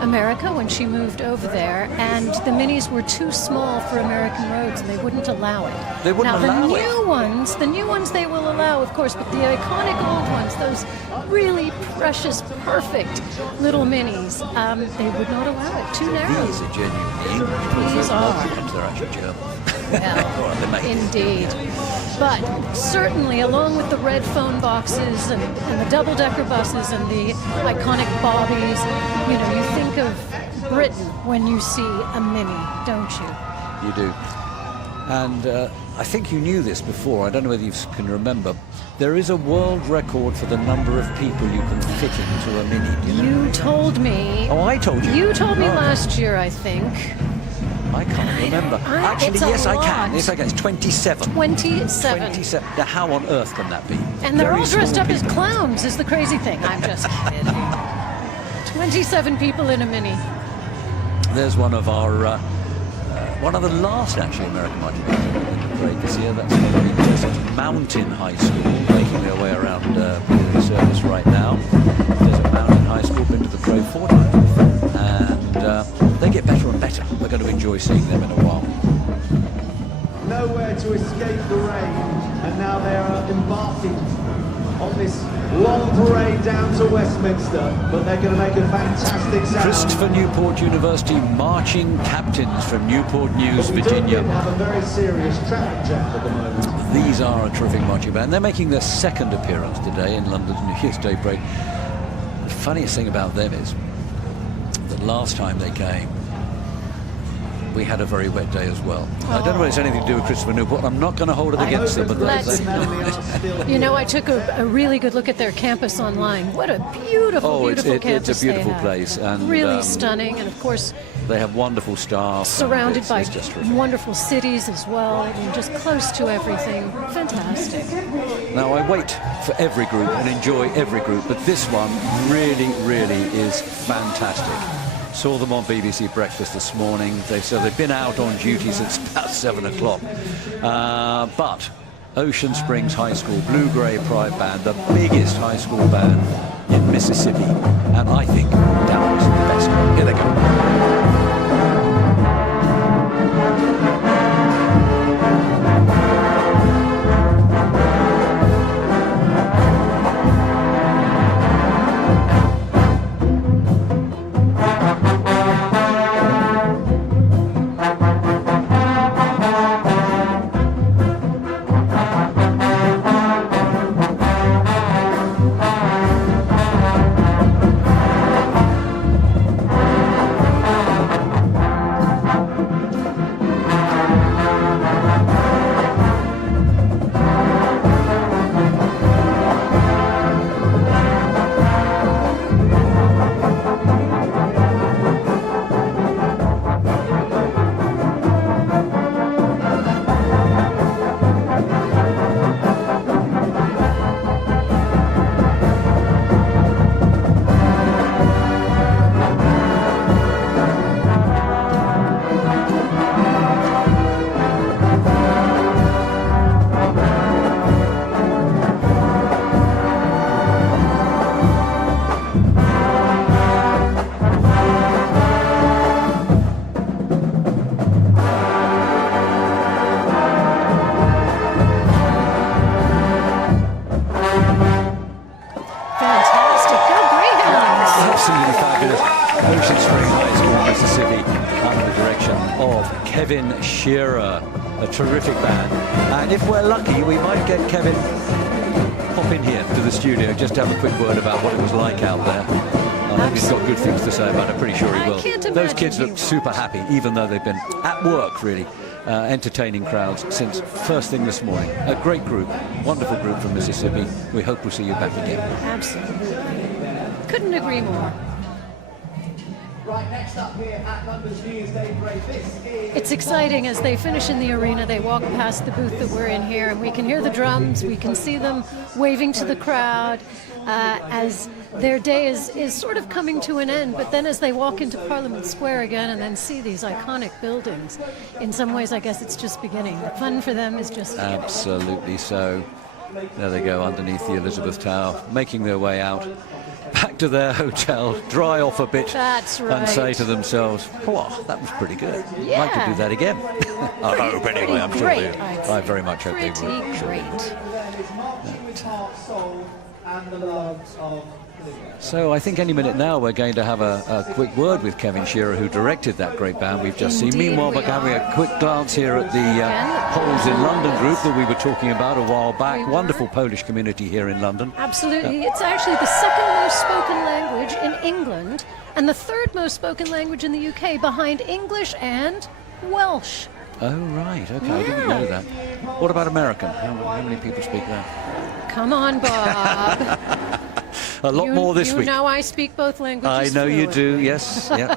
America when she moved over there, and the minis were too small for American roads, and they wouldn't allow it. They wouldn't allow the it? the new ones they will allow, of course, but the iconic old ones, those really precious, perfect little minis, they would not allow it. Too narrow. These are genuinely English. These are. They're actually German. Well, They're made. indeed. But certainly, along with the red phone boxes and the double-decker buses and the iconic bobbies, you know, you think of Britain when you see a mini, don't you? You do. And I think you knew this before. I don't know whether you can remember. There is a world record for the number of people you can fit into a mini. Do you know? You told me. Oh, I told you. You told me Oh. last year, I think. I can't remember. Actually, it's a yes, I lot. can. Yes, I can. It's 27. 27. 27. Now, how on earth can that be? And they're Very all dressed small up as people. clowns, is the crazy thing. I'm just kidding. 27 people in a mini. There's one of our, one of the last actually American marching bands in the parade this year. That's the Mountain High School, making their way around Piccadilly Circus right now. Desert Mountain High School, been to the Pro 4 times, and they get better and better. We're going to enjoy seeing them in a while. Nowhere to escape the rain, and now they are embarking on this long parade down to Westminster, but they're going to make a fantastic sound. Christopher Newport University marching captains from Newport News, But we Virginia. do have a very serious traffic jam at the moment. These are a terrific marching band. They're making their second appearance today in London's New Year's Day parade. The funniest thing about them is that last time they came, we had a very wet day as well. I don't know whether it's anything to do with Christopher Newport. I'm not going to hold it against them, but Let's they- not. You know, I took a really good look at their campus online. What a beautiful, Oh, beautiful campus it's a beautiful they have. place, and Really stunning, and of course, they have wonderful staff. surrounded and by it's just terrific. wonderful cities as well. I mean, just close to everything. Fantastic. Now, I wait for every group and enjoy every group, but this one really, really is fantastic. Saw them on BBC Breakfast this morning. They said they've been out on duty since about 7 o'clock. But Ocean Springs High School Blue Grey Pride Band, the biggest high school band in Mississippi, and I think doubtless the best. Here they go. Absolutely fabulous. Ocean Spring High School, Mississippi, under the direction of Kevin Shearer, a terrific band. And if we're lucky, we might get Kevin pop in here to the studio just to have a quick word about what it was like out there. I hope he's got good things to say about it. I'm pretty sure he I will. can't Those imagine kids he look super happy, even though they've been at work, really, entertaining crowds since first thing this morning. A great group, wonderful group from Mississippi. We hope we'll see you back again. Absolutely. Couldn't agree more. Right, next up here at London's New Year's Day Parade, this is... It's exciting as they finish in the arena. They walk past the booth that we're in here, and we can hear the drums. We can see them waving to the crowd as their day is sort of coming to an end. But then as they walk into Parliament Square again and then see these iconic buildings, in some ways, I guess it's just beginning. The fun for them is just beginning. Absolutely so. There they go underneath the Elizabeth Tower, making their way out back to their hotel, dry off a bit. That's right. And say to themselves, "Oh, that was pretty good. Yeah. I'd like to do that again." I hope anyway. I'm sure Great, they. I'd say. I very much hope they Pretty will. great. With heart, soul, and the loves of... So I think any minute now we're going to have a quick word with Kevin Shearer, who directed that great band we've just seen. Indeed Meanwhile, we we're having are. a quick glance here at the Poles in London group that we were talking about a while back. We were. Wonderful Polish community here in London. Absolutely. It's actually the second most spoken language in England and the third most spoken language in the UK, behind English and Welsh. Oh, right. Okay, I didn't know that. What about American? How many people speak that? Come on, Bob. A lot more this week. You know I speak both languages I know you do, fluently. yes. Yeah.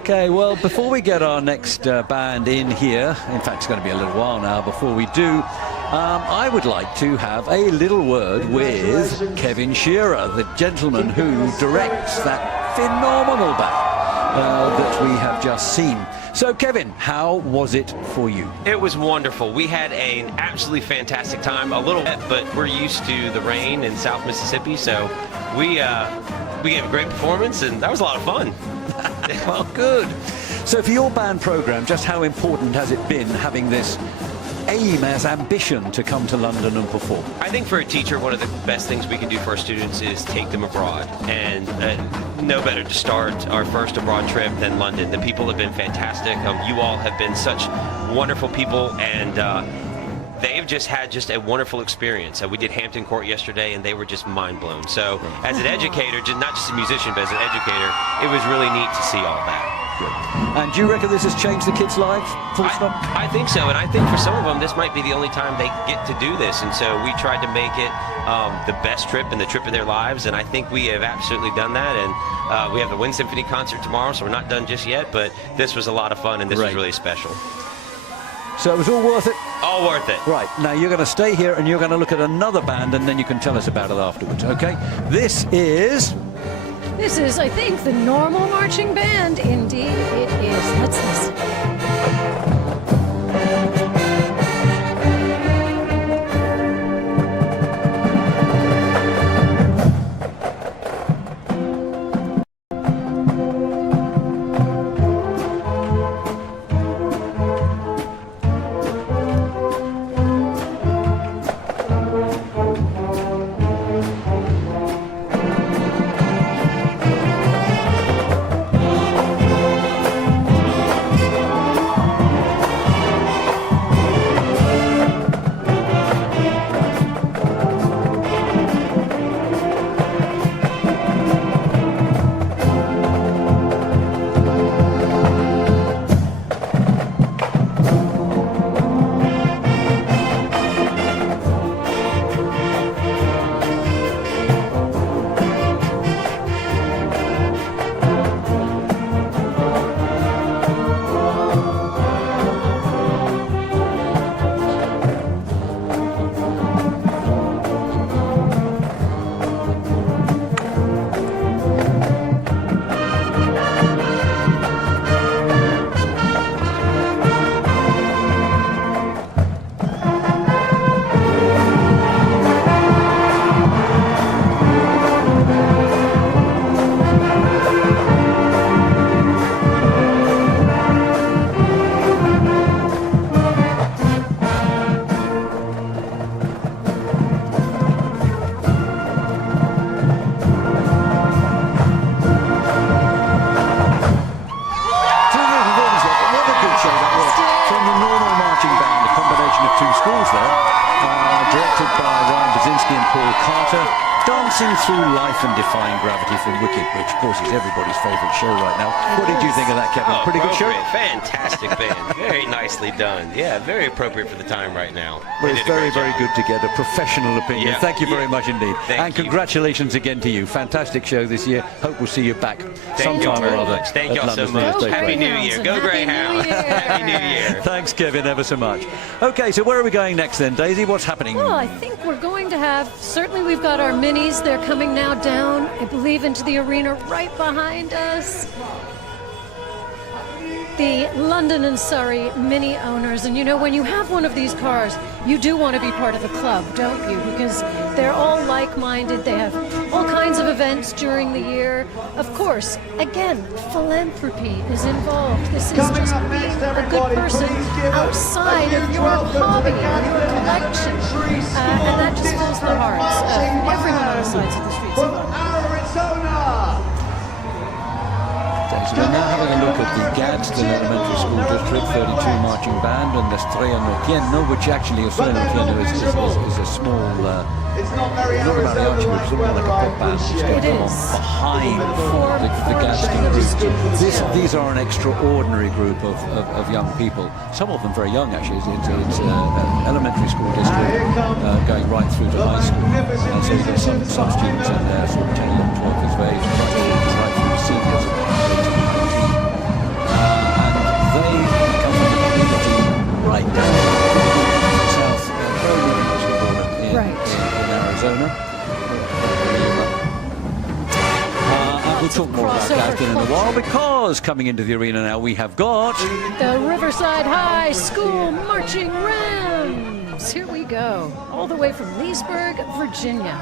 Okay, well, before we get our next band in here, in fact, it's going to be a little while now before we do, I would like to have a little word with Kevin Shearer, the gentleman who directs that phenomenal band that we have just seen. So, Kevin, how was it for you? It was wonderful. We had an absolutely fantastic time. A little wet, but we're used to the rain in South Mississippi, so we gave a great performance, and that was a lot of fun. Well, good. So, for your band program, just how important has it been having this aim as ambition to come to London and perform? I think for a teacher, one of the best things we can do for our students is take them abroad, and no better to start our first abroad trip than London. The people have been fantastic. You all have been such wonderful people, and they've just had a wonderful experience. We did Hampton Court yesterday, and they were just mind blown. So as an educator, not just a musician, but as an educator, it was really neat to see all that. And do you reckon this has changed the kids' lives? Full stop? I think so, and I think for some of them this might be the only time they get to do this, and so we tried to make it the best trip and the trip of their lives, and I think we have absolutely done that. And we have the Wind Symphony concert tomorrow, so we're not done just yet, but this was a lot of fun, and this was really special. So it was all worth it? All worth it. Right, now you're going to stay here and you're going to look at another band, and then you can tell us about it afterwards, okay? This is, I think, the Normal Marching Band. Indeed, it is. Let's listen. dancing through life and defying gravity from Wicked, which of course is everybody's favourite show right now. What did you think of that, Kevin? Pretty good show? Fantastic band. Very nicely done. Yeah, very appropriate for the time right now. Well, it's very, very good together. Professional opinion. Yeah. Thank you very much indeed. Thank you. Congratulations again to you. Fantastic show this year. Hope we'll see you back sometime or other. Thank y'all so much. Happy New Year. Go Greyhounds. Happy New Year. Thanks, Kevin, ever so much. Okay, so where are we going next then, Daisy? What's happening? Well, I think we're going to have, certainly we've got our minis. They're coming now down, I believe, into the arena right behind us. The London and Surrey Mini owners. And you know, when you have one of these cars, you do want to be part of the club, don't you? Because they're all like-minded. They have all kinds of events during the year. Of course, again, philanthropy is involved. This is Coming just up next, being a good everybody, person please give us outside a of huge your welcome to hobby, the your Camera collection. And that just fills the hearts of everyone on the sides of the streets. From Arizona. So we're now having a look at the Gadsden Elementary School District 32 marching band and the Estrella Nortieno, which actually Estrella Nortieno is a small, It's not very not a mariachi, Arizona but it's more like a pop band which It goes is. along behind the Gadsden group. These are an extraordinary group of young people, some of them very young actually. It's an elementary school district going right through to high school. And so you've got some students in there, sort of 10, 11, 12 years of age, right through to seniors. Right down south in Arizona. And we'll talk more about Gadsden in a while, because coming into the arena now we have got the Riverside High School Marching Rams. Here we go, all the way from Leesburg, Virginia.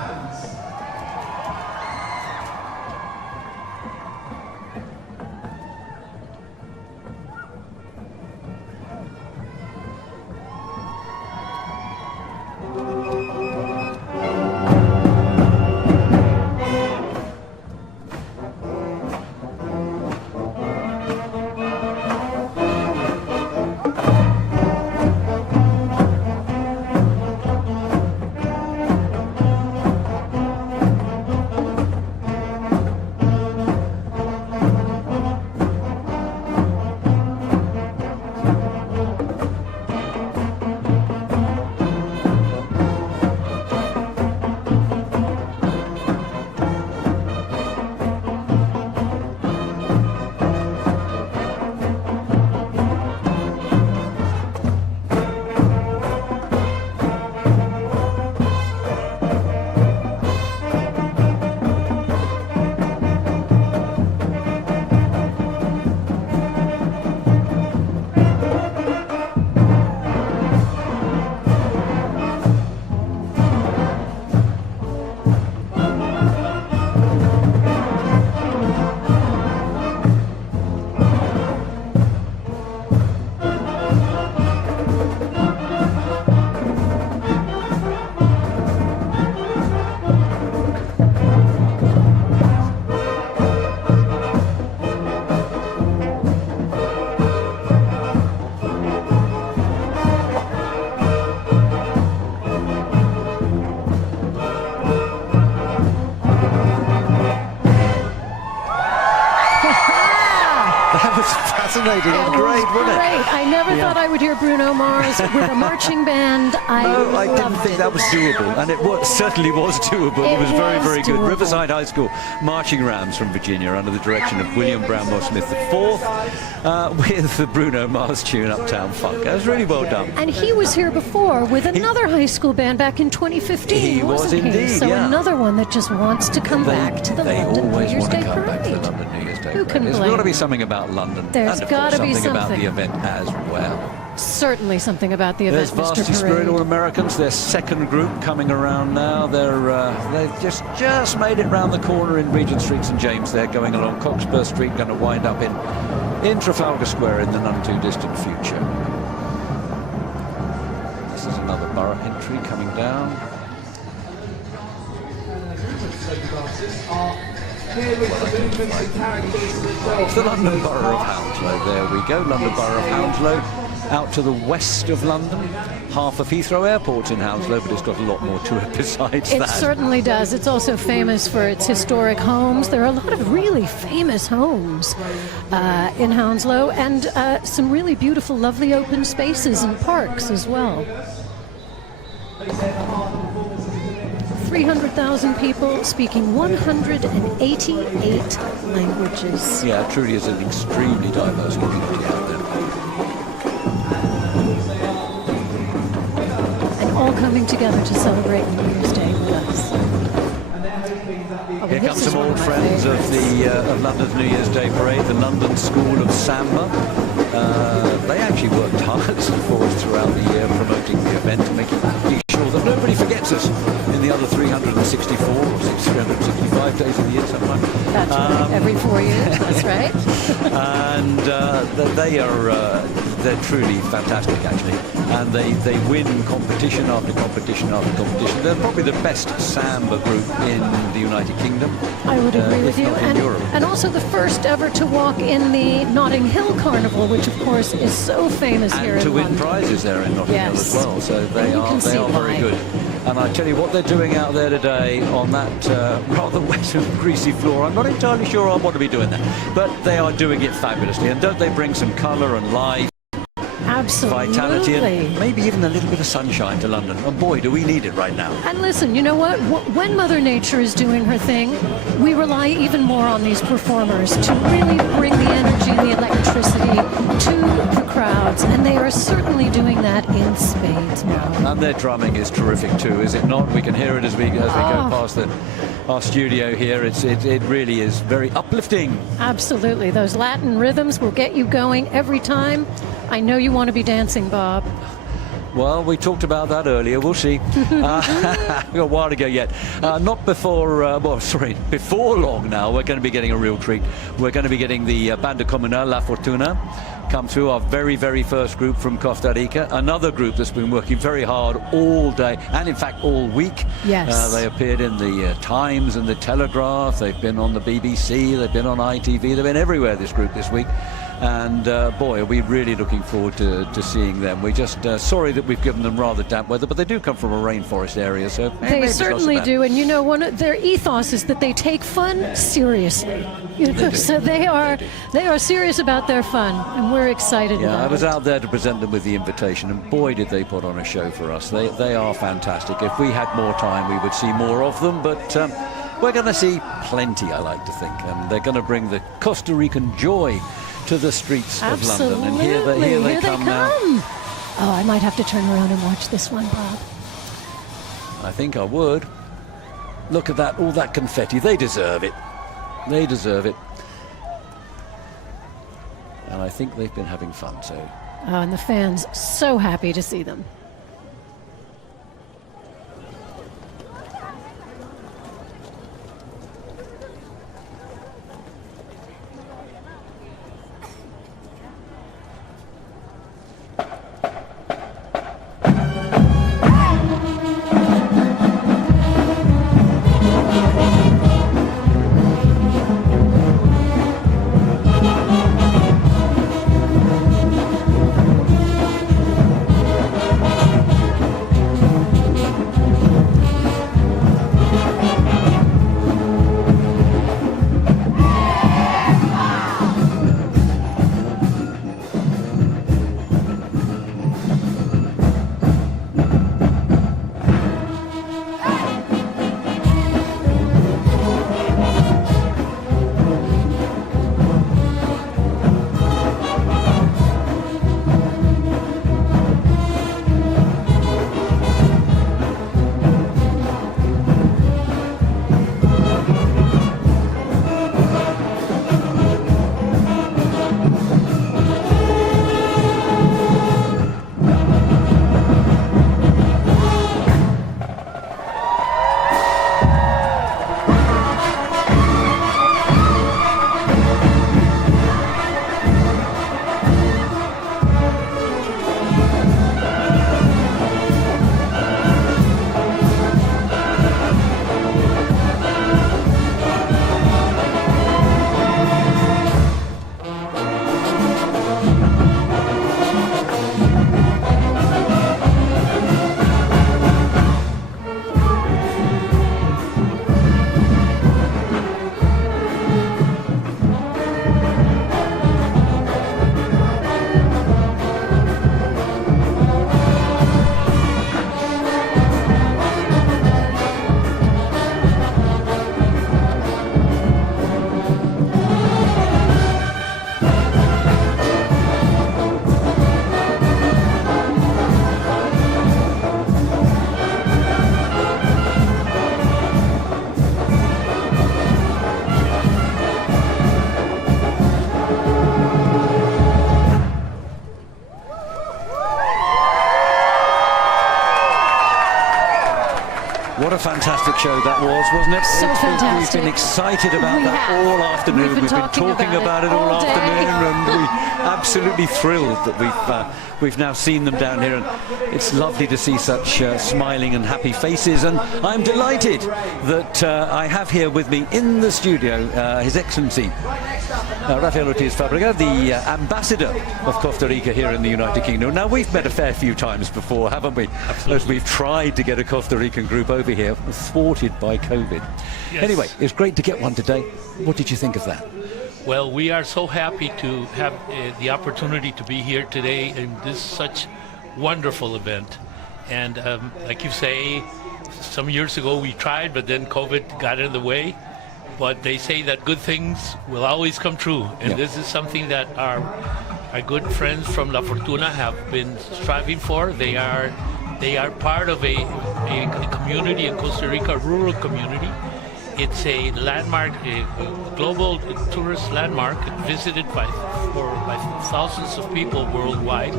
fascinating and great, wasn't it? Great. I never thought I would hear Bruno Mars with a marching band. No, I didn't think that was doable, and it certainly was doable. It was very, very good. doable. Riverside High School Marching Rams from Virginia under the direction of William Bramwell Smith IV with the Bruno Mars tune Uptown Funk. That was really well done. And he was here before with another high school band back in 2015, He was wasn't indeed, he? So yeah. another one that just wants to come back to the They London New always Year's want to Day come back to the Parade. London New Year's Day Who Parade. can There's blame got to be them? something about London. There's and of gotta course be something about something. the event as well. Certainly something about the There's event, Varsity Mr. Spirit Parade. All-Americans, their second group coming around now. They've just made it round the corner in Regent Street, St James. They're going along Cockspur Street, going to wind up in Trafalgar Square in the none too distant future. This is another borough entry coming down. It's the London Borough of Hounslow. There we go, London Borough of Hounslow, out to the west of London. half of Heathrow Airport's in Hounslow, but it's got a lot more to it besides It that. certainly does. It's also famous for its historic homes. There are a lot of really famous homes in Hounslow, and some really beautiful, lovely open spaces and parks as well. 300,000 people speaking 188 languages. Yeah, it truly is an extremely diverse community out there. And all coming together to celebrate New Year's Day with us. Oh, Here this come is some one old my friends of favorites. of London's New Year's Day parade, the London School of Samba. They actually worked hard for us throughout the year, promoting the event, making sure that nobody forgets us in the other 364 or 365 days of the year, something like that. That's right. Every 4 years, that's right. And they're truly fantastic, actually. And they win competition after competition after competition. They're probably the best Samba group in the United Kingdom. I would agree with if you. not in Europe. And also the first ever to walk in the Notting Hill Carnival, which of course is so famous here And in to win London. prizes there in Notting Hill as Yes. well. So And they you can are see very why. good. And I tell you what they're doing out there today on that rather wet and greasy floor. I'm not entirely sure I want to be doing that, but they are doing it fabulously. And don't they bring some colour and life, Absolutely. vitality, and maybe even a little bit of sunshine to London? And boy, do we need it right now. And listen, you know what? When Mother Nature is doing her thing, we rely even more on these performers to really bring the energy and the electricity to the crowds. And they are certainly doing that in spades now. And their drumming is terrific too, is it not? We can hear it as we go past our studio here. It really is very uplifting. Absolutely. Those Latin rhythms will get you going every time. I know you want to be dancing, Bob. Well, we talked about that earlier. We'll see. We've got a while to go yet. Not before, before long now, we're going to be getting a real treat. We're going to be getting the Banda Comunal La Fortuna come through, our very, very first group from Costa Rica. Another group that's been working very hard all day, and in fact all week. Yes. They appeared in the Times and the Telegraph. They've been on the BBC. They've been on ITV. They've been everywhere, this group, this week. And boy, are we really looking forward to seeing them. We're just sorry that we've given them rather damp weather, but they do come from a rainforest area, so They certainly do, and you know, one of their ethos is that they take fun seriously. You know, so they are serious about their fun, and we're excited Yeah, about I was it. out there to present them with the invitation, and boy, did they put on a show for us. They are fantastic. If we had more time, we would see more of them, but we're going to see plenty, I like to think, and they're going to bring the Costa Rican joy to the streets of London. And here they come now. Oh, I might have to turn around and watch this one, Bob. I think I would. Look at that, all that confetti. They deserve it. They deserve it. And I think they've been having fun, so. Oh, and the fans so happy to see them. What a fantastic show that was, wasn't it? So fantastic. We've been excited about We that have. all afternoon. We've been talking about it all all day. afternoon, and we're absolutely thrilled that we've now seen them down here, and it's lovely to see such smiling and happy faces. And I'm delighted that I have here with me in the studio His Excellency Rafael Ortiz Fabrega, the ambassador of Costa Rica here in the United Kingdom. Now, we've met a fair few times before, haven't we? Absolutely. As we've tried to get a Costa Rican group over here, thwarted by COVID. Yes. Anyway, it's great to get one today. What did you think of that? Well, we are so happy to have the opportunity to be here today in this such wonderful event. And like you say, some years ago we tried, but then COVID got in the way. But they say that good things will always come true. And this is something that our good friends from La Fortuna have been striving for. They are part of a community in Costa Rica, a rural community. It's a landmark, a global tourist landmark visited by thousands of people worldwide.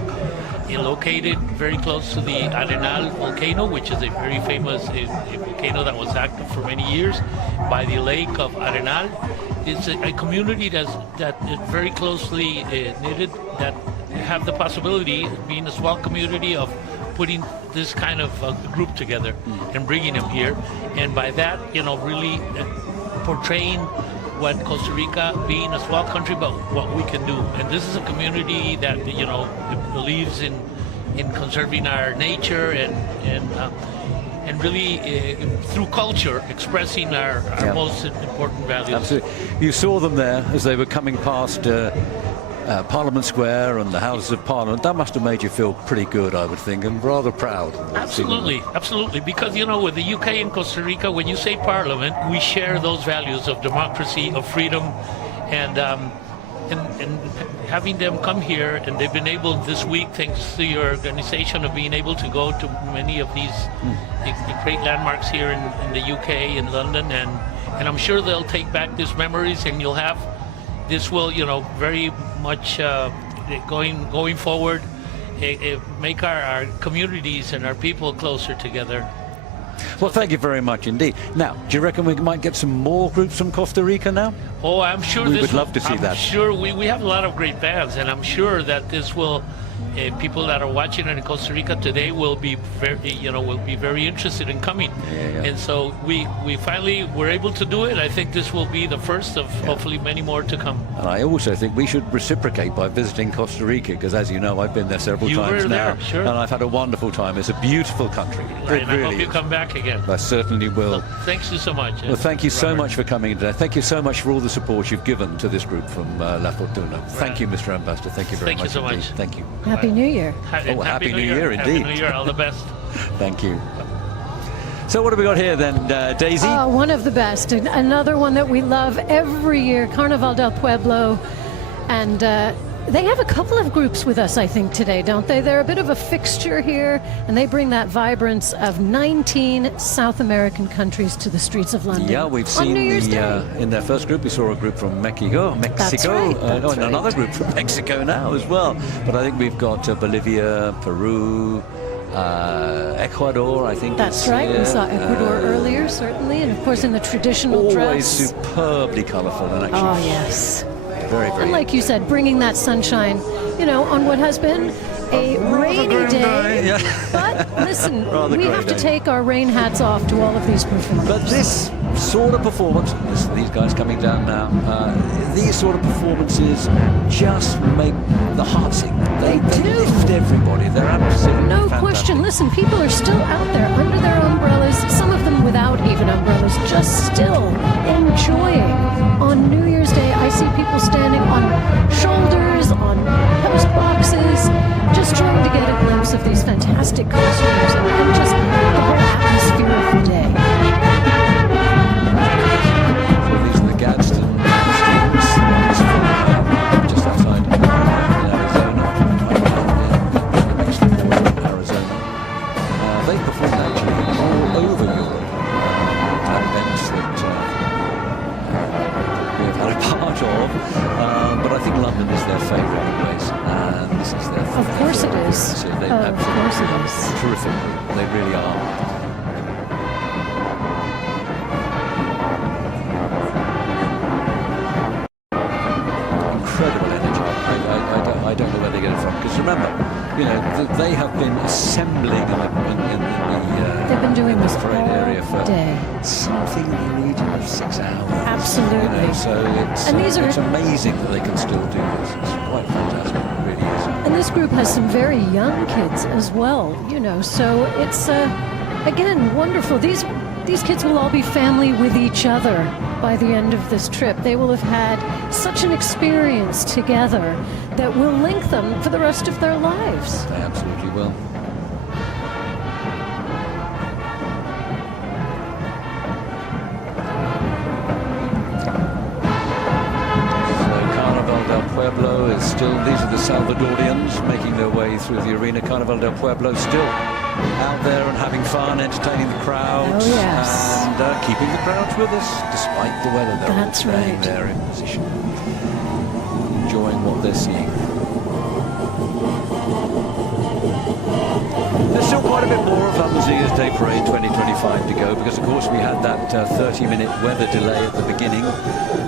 Located very close to the Arenal volcano, which is a very famous a volcano that was active for many years, by the lake of Arenal. It's a community that is very closely knitted, that have the possibility, being a small community, of putting this kind of group together and bringing them here, and by that, really portraying what Costa Rica, being a small country, but what we can do. And this is a community that believes in conserving our nature and really through culture expressing our most important values. Absolutely. You saw them there as they were coming past Parliament Square and the Houses of Parliament. That must have made you feel pretty good, I would think, and rather proud. Absolutely, absolutely. Because, with the UK and Costa Rica, when you say Parliament, we share those values of democracy, of freedom, and having them come here, and they've been able this week, thanks to your organization, of being able to go to many of these the great landmarks here in the UK, in London, and I'm sure they'll take back these memories, and this will, very much going forward, make our communities and our people closer together. Well, thank you very much indeed. Now, do you reckon we might get some more groups from Costa Rica now? Oh, I'm sure we would love to see that. I'm sure we have a lot of great bands, and I'm sure that this will. People that are watching it in Costa Rica today will be very interested in coming. And so we finally were able to do it. I think this will be the first of hopefully many more to come. And I also think we should reciprocate by visiting Costa Rica, because as you know, I've been there several times now, sure. And I've had a wonderful time. It's a beautiful country. Right, It I really hope you is. come back again. I certainly will. Well, thanks you so much. Well, thank you so Robert. much for coming today. Thank you so much for all the support you've given to this group from La Fortuna. Thank you, Mr. Ambassador. Thank you very much. Thank you so indeed. much. Thank you. Happy New Year. Happy New Year indeed. Happy New Year, all the best. Thank you. So what have we got here then, Daisy? One of the best. Another one that we love every year, Carnival del Pueblo. And they have a couple of groups with us, I think, today, don't they? They're a bit of a fixture here, and they bring that vibrance of 19 South American countries to the streets of London. Yeah, we've seen in their first group, we saw a group from Mexico. That's right, that's and another group from Mexico now as well. But I think we've got Bolivia, Peru, Ecuador, I think. That's right. We saw Ecuador earlier, certainly, and of course in the traditional always dress. Superbly colourful and actually. Oh yes. Very, very. And like you said, bringing that sunshine, on what has been a rainy day. Yeah. But listen, Rather we grey have to day. take our rain hats off to all of these performers. But this sort of performance, these guys coming down now, these sort of performances just make the heart sing. They lift everybody. They're absolutely No fantastic. question. Listen, people are still out there under their umbrellas, some of them without even umbrellas, just still enjoying. On New Year's Day, I see people standing on shoulders, on post boxes, just trying to get a glimpse of these fantastic costumes and just the whole atmosphere of the day. So these are the Gadsden students from just outside Arizona. Arizona. They performed actually all over Europe at events that we have had a part of. But I think London is their favourite place, and this is their Of course it is. They Of course it is. terrific. They really are. doing this parade area for all day. something in the region of 6 hours. Absolutely. You know, so And these are- it's amazing that they can still do this. It's quite fantastic. It really is. And this group has some very young kids as well, you know, so it's, again, wonderful. These kids will all be family with each other by the end of this trip. They will have had such an experience together that will link them for the rest of their lives. They absolutely will. Pueblo is still, these are the Salvadorians making their way through the arena. Carnival del Pueblo still out there and having fun, entertaining the crowds. Oh, yes. And keeping the crowds with us despite the weather. They're all That's staying right. there in position, enjoying what they're seeing. There's still quite a bit more of Andalusia's Day Parade 2025 to go, because of course we had that 30-minute weather delay at the beginning.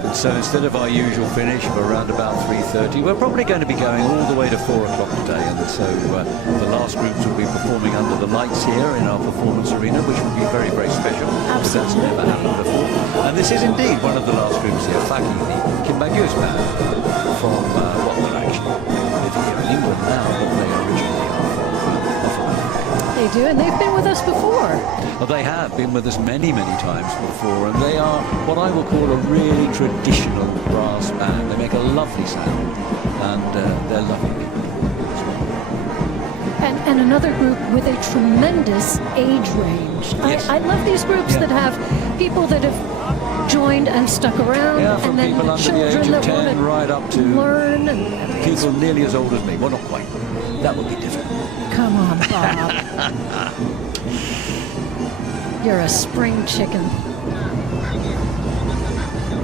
And so instead of our usual finish of around about 3:30, we're probably going to be going all the way to 4 o'clock today. And so the last groups will be performing under the lights here in our performance arena, which will be very, very special. Because that's never happened before. And this is indeed one of the last groups here, Faki, the Kimbagyos band from, well, they're actually living here in England now, but they originally are from They do, and they've been with us before. Well, they have been with us many, many times before, and they are what I will call a really traditional brass band. They make a lovely sound, and they're lovely people. And another group with a tremendous age range. Yes. I love these groups that have people that have joined and stuck around, Yeah, from and then people under the children age of that 10 want to right up to learn. And people nearly as old as me. Well, not quite. That would be different. come on, Bob. You're a spring chicken.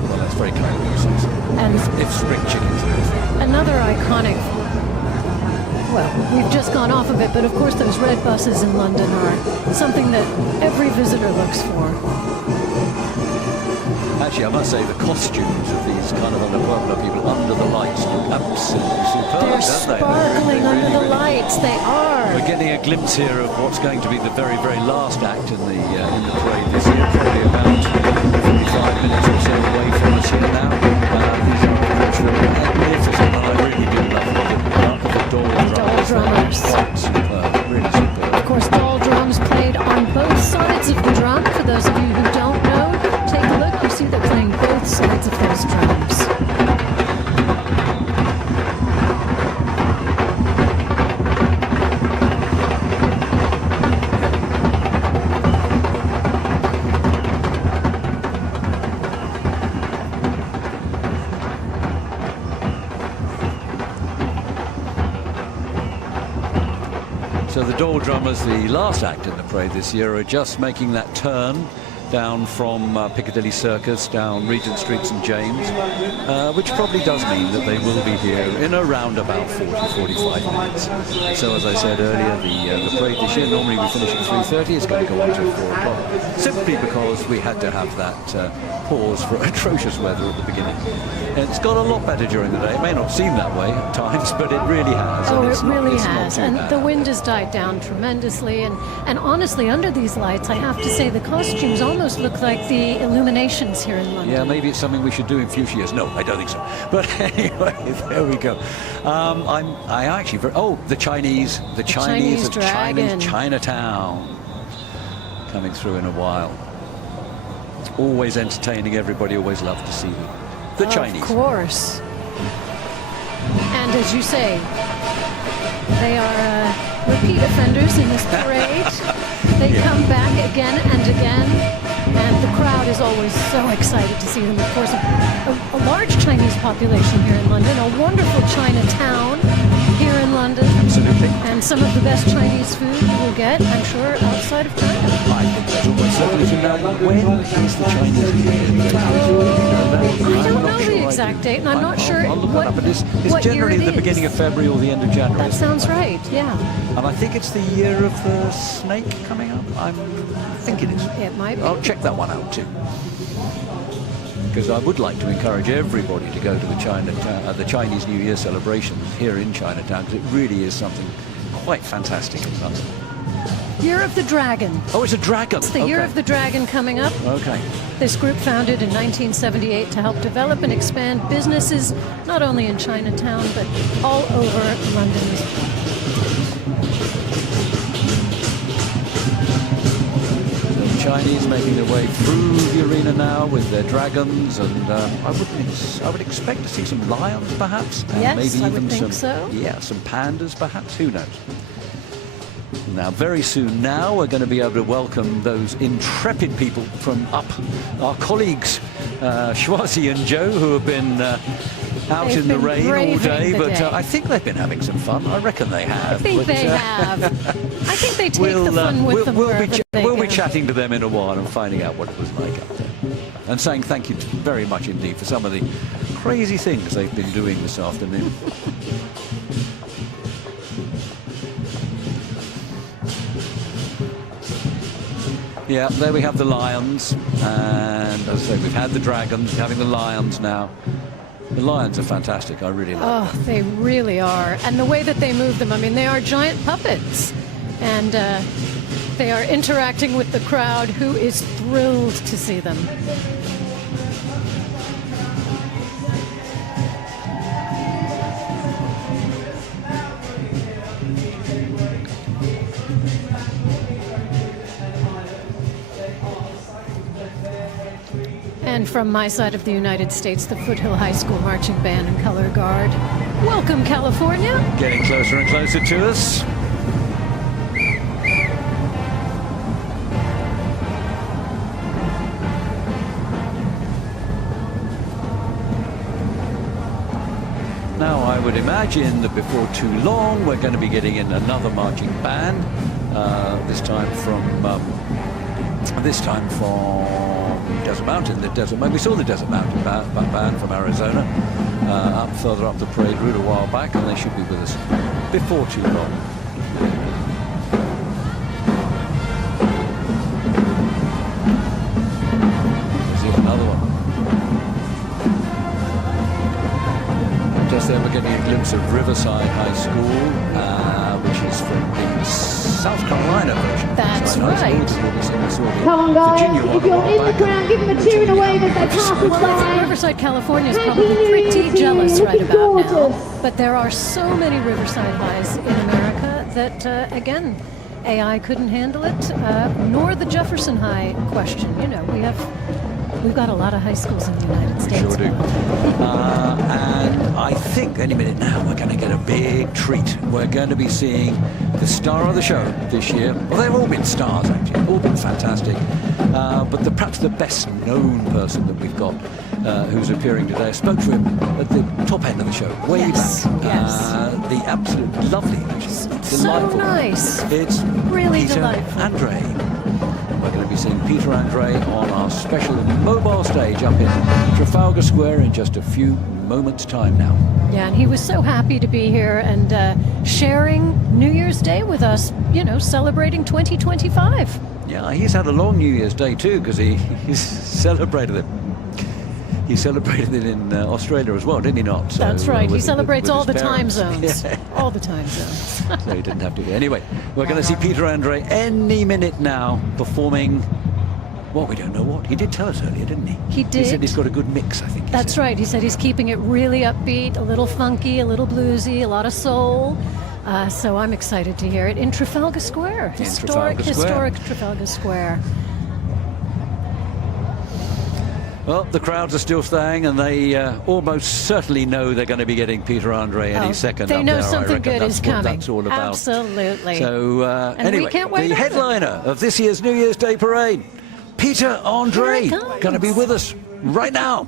Well, that's very kind of you to say so. And If spring chickens are another iconic, well, we've just gone off of it, but of course those red buses in London are something that every visitor looks for. Actually, I must say the costumes of these Carnival del Pueblo people under the lights look absolutely superb, They're don't they? sparkling They're under the really lights. They are. We're getting a glimpse here of what's going to be the very, very last act in the parade this year. Probably about 45 minutes or so away from us here now. These are absolutely magnificent, and I really do love the doll drummers. Quite superb, really superb. Of course, ball drums played on both sides of the drum. For those of you who don't know, take a look. You see they're playing both sides of those drums. So the Dole Drummers, the last act in the parade this year, are just making that turn down from Piccadilly Circus, down Regent Street, St James, which probably does mean that they will be here in around about 40-45 minutes. So as I said earlier, the parade this year, normally we finish at 3:30, it's going to go on to 4 o'clock, simply because we had to have that pause for atrocious weather at the beginning. And it's got a lot better during the day. It may not seem that way at times, but it really has. Oh, and it really it's has. not too And bad. the wind has died down tremendously. And honestly, under these lights, I have to say the costumes almost look like the illuminations here in London. Yeah, maybe it's something we should do in future years. No, I don't think so. But anyway, there we go. I actually, the Chinese of Dragon. Chinatown coming through in a while. Always entertaining. Everybody always loved to see them. The Chinese. Of course. And as you say, they are repeat offenders in this parade. They come back again and again, and the crowd is always so excited to see them. Of course, a large Chinese population here in London, a wonderful Chinatown here in London. Absolutely. And some of the best Chinese food you will get, I'm sure, outside of China. I think that's almost certainly true. Now, when is the Chinese New Year? I don't know the exact date, and I'm not sure I'll look that up. But it's what year generally it the is. beginning of February or the end of January. That sounds right, yeah. And I think it's the year of the snake coming up. I think it is. It might be. I'll check that one out too. Because I would like to encourage everybody to go to the Chinese New Year celebrations here in Chinatown, because it really is something quite fantastic in London. Year of the Dragon. Oh, it's a dragon. It's the Year of the Dragon coming up. Okay. This group founded in 1978 to help develop and expand businesses not only in Chinatown but all over London. Chinese making their way through the arena now with their dragons, and I would expect to see some lions, perhaps, and Yes, maybe I even would think some so. some pandas, perhaps. Who knows? Now, very soon now, we're going to be able to welcome those intrepid people from up, our colleagues, Schwazi and Joe, who have been out They've in the been rain all braving day, the but day. I think they've been having some fun. I reckon they have. I think they have. I think they take the fun with them wherever they we'll be go. chatting to them in a while and finding out what it was like up there. And saying thank you very much indeed for some of the crazy things they've been doing this afternoon. Yeah, there we have the lions, and as I say, we've had the dragons, we're having the lions now. The lions are fantastic, I really like them. Oh, they really are. And the way that they move them, I mean, they are giant puppets. And they are interacting with the crowd, who is thrilled to see them. And from my side of the United States, the Foothill High School Marching Band and Color Guard. Welcome, California. Getting closer and closer to us. Now, I would imagine that before too long, we're going to be getting in another marching band. This time from Desert Mountain. The Desert Mountain. We saw the Desert Mountain band from Arizona further up the parade route a while back, and they should be with us before too long. There's even another one. Just there we're getting a glimpse of Riverside High School, which is from the South Carolina version. That's right. Come on, guys. If you're in the crowd, give them a cheer and a wave as they pass us Well, I think by. Riverside, California is probably pretty jealous right about now. But there are so many Riverside Highs in America that, again, AI couldn't handle it, nor the Jefferson High question. You know, we've got a lot of high schools in the United States. Sure do. And I think any minute now we're going to get a big treat. We're going to be seeing the star of the show this year. Well, they've all been stars, actually. All been fantastic. But perhaps the best known person that we've got who's appearing today, I spoke to him at the top end of the show, way back. Yes. The absolute lovely, So delightful. nice. It's Really Peter delightful. Andre. We're going to be seeing Peter Andre on our special mobile stage up in Trafalgar Square in just a few moments' time now. Yeah, and he was so happy to be here and sharing New Year's Day with us, you know, celebrating 2025. Yeah, he's had a long New Year's Day too, because he's celebrated it. He celebrated it in Australia as well, didn't he not? So, That's right. He with celebrates all his the time parents. zones. Yeah. All the time zones. So he didn't have to go. Anyway, we're going to see Peter Andre any minute now performing. Well, we don't know what. He did tell us earlier, didn't he? He did. He said he's got a good mix, I think. That's right. He said he's keeping it really upbeat, a little funky, a little bluesy, a lot of soul. So I'm excited to hear it in Trafalgar Square. Historic Trafalgar Square. Well, the crowds are still staying, and they almost certainly know they're going to be getting Peter Andre any second. They up know there, I something reckon. good That's is what coming. That's all about. Absolutely. So And we anyway, can't wait the either. headliner of this year's New Year's Day parade, Peter Andre, Here he comes. going to be with us right now.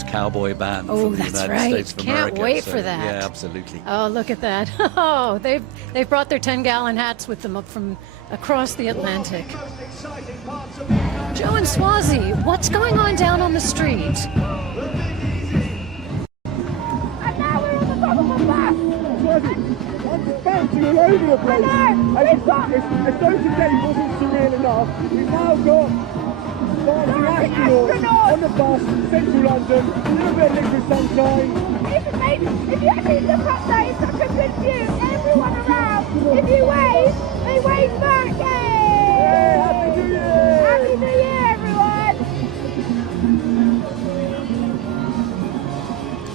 Britain's cowboy band Oh, from the that's United right. States of Can't America. wait So, for that. Yeah, absolutely. Oh, look at that. Oh, they've brought their 10-gallon hats with them up from across the Atlantic. Joe and Swazi, what's going on down on the street? And now we're on the top of a bus. I'm just bouncing all over the place. I know. We've got If those today wasn't surreal enough, we've now got dancing astronauts on the bus, central London, a little bit of liquid sunshine. It's amazing. If you actually look up there, it's such a good view. Everyone around, if you wave, they wave back. Yay! Happy New Year! Happy New Year, everyone!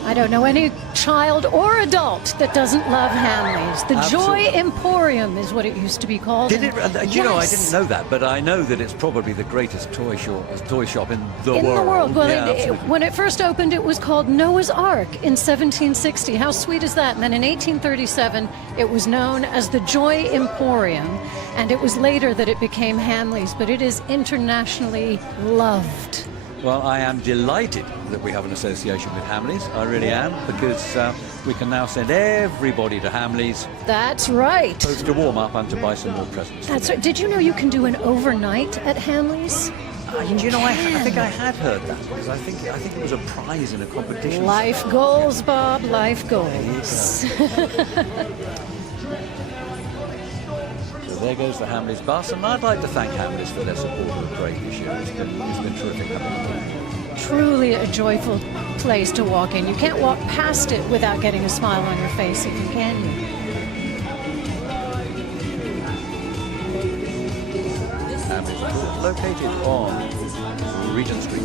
I don't know any child or adult that doesn't love Hamleys. The Absolutely. Joy Emporium is what it used to be called. Did it? You know, I Yes. didn't know that, but I know that it's probably the greatest toy shop in the In world. the world. Well, yeah, absolutely. when it first opened, it was called Noah's Ark in 1760. How sweet is that? And then in 1837, it was known as the Joy Emporium, and it was later that it became Hamleys, but it is internationally loved. Well, I am delighted that we have an association with Hamleys. I really am, because we can now send everybody to Hamleys, That's right. both to warm up and to buy some more presents. That's right. Did you know you can do an overnight at Hamleys? You know, I think I had heard that, because I think it was a prize in a competition. Life goals, Bob. Life goals. So there goes the Hamleys bus, and I'd like to thank Hamleys for their support of the parade this year. It's been terrific having them. Truly a joyful place to walk in. You can't walk past it without getting a smile on your face, if you can. Hamleys, of course, located on Regent Street.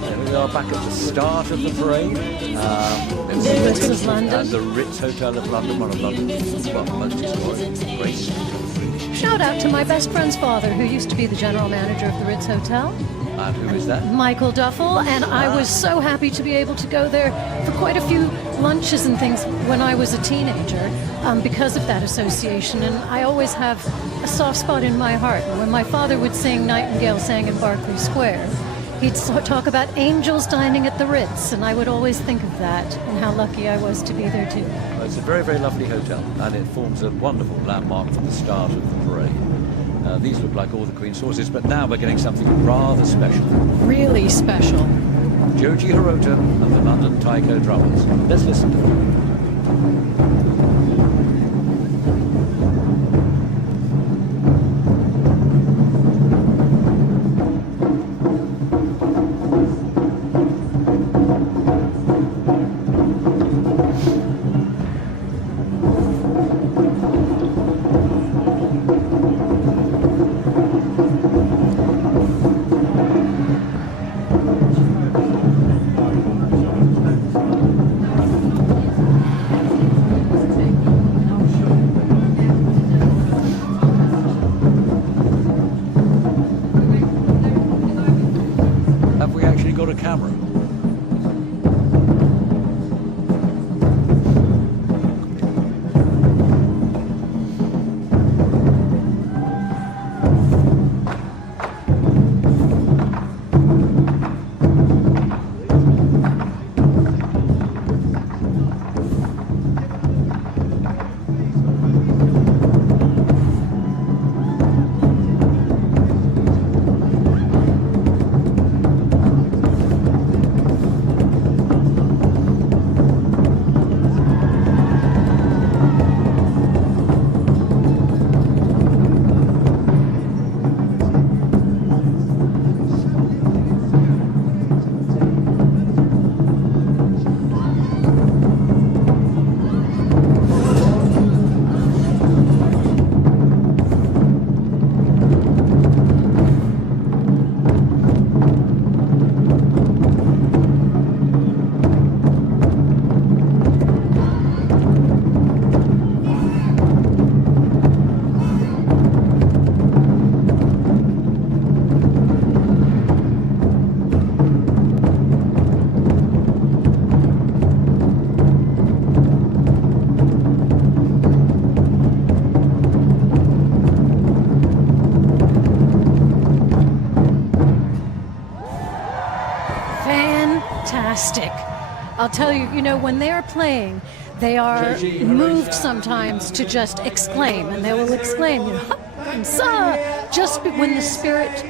There we are, back at the start of the parade. The Ritz of London. And the Ritz Hotel of London, one of London's most historic, great. Shout out to my best friend's father, who used to be the general manager of the Ritz Hotel, And who is that? Michael Duffel, and I was so happy to be able to go there for quite a few lunches and things when I was a teenager because of that association, and I always have a soft spot in my heart. And when my father would sing Nightingale Sang in Berkeley Square, he'd talk about angels dining at the Ritz, and I would always think of that and how lucky I was to be there too. Well, it's a very, very lovely hotel, and it forms a wonderful landmark for the start of the parade. These look like all the Queen's horses, but now we're getting something rather special. Really special. Joji Hirota and the London Taiko Drummers. Let's listen to them. fantastic. I'll tell you, you know, when they're playing, they are moved sometimes to just exclaim, and they will exclaim, you know, just when the spirit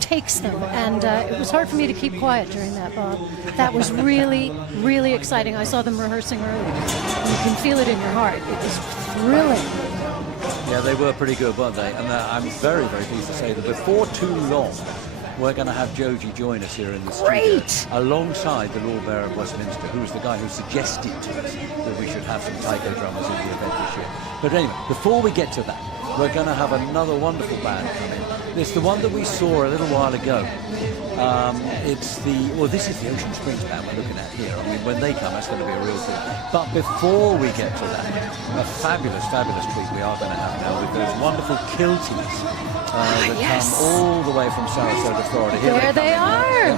takes them. And it was hard for me to keep quiet during that, Bob. That was really, really exciting. I saw them rehearsing earlier. You can feel it in your heart. It was thrilling. Yeah, they were pretty good, weren't they? And I'm very, very pleased to say that before too long, we're going to have Joji join us here in the studio, alongside the Lord Mayor of Westminster, who was the guy who suggested to us that we should have some taiko drummers in the event this year. But anyway, before we get to that, we're going to have another wonderful band come in. It's the one that we saw a little while ago. This is the Ocean Springs band we're looking at here. I mean, when they come, that's going to be a real thing. But before we get to that, a fabulous, fabulous treat we are going to have now with those wonderful kilties that come all the way from Sarasota, Florida. Here there they are,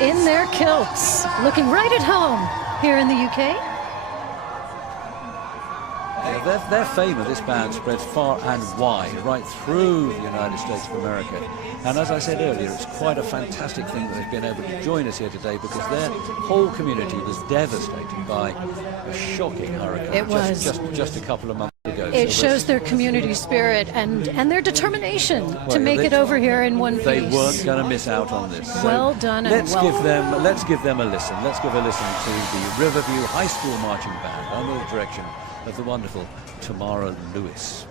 in their kilts, looking right at home here in the UK. Their fame of this band spreads far and wide, right through the United States of America. And as I said earlier, it's quite a fantastic thing that they've been able to join us here today, because their whole community was devastated by a shocking hurricane. It was just a couple of months ago. It shows their community spirit and their determination to make it over here in one piece. They weren't going to miss out on this. So well done. Let's give them a listen. Let's give a listen to the Riverview High School Marching Band under the direction of the wonderful Tamara Lewis.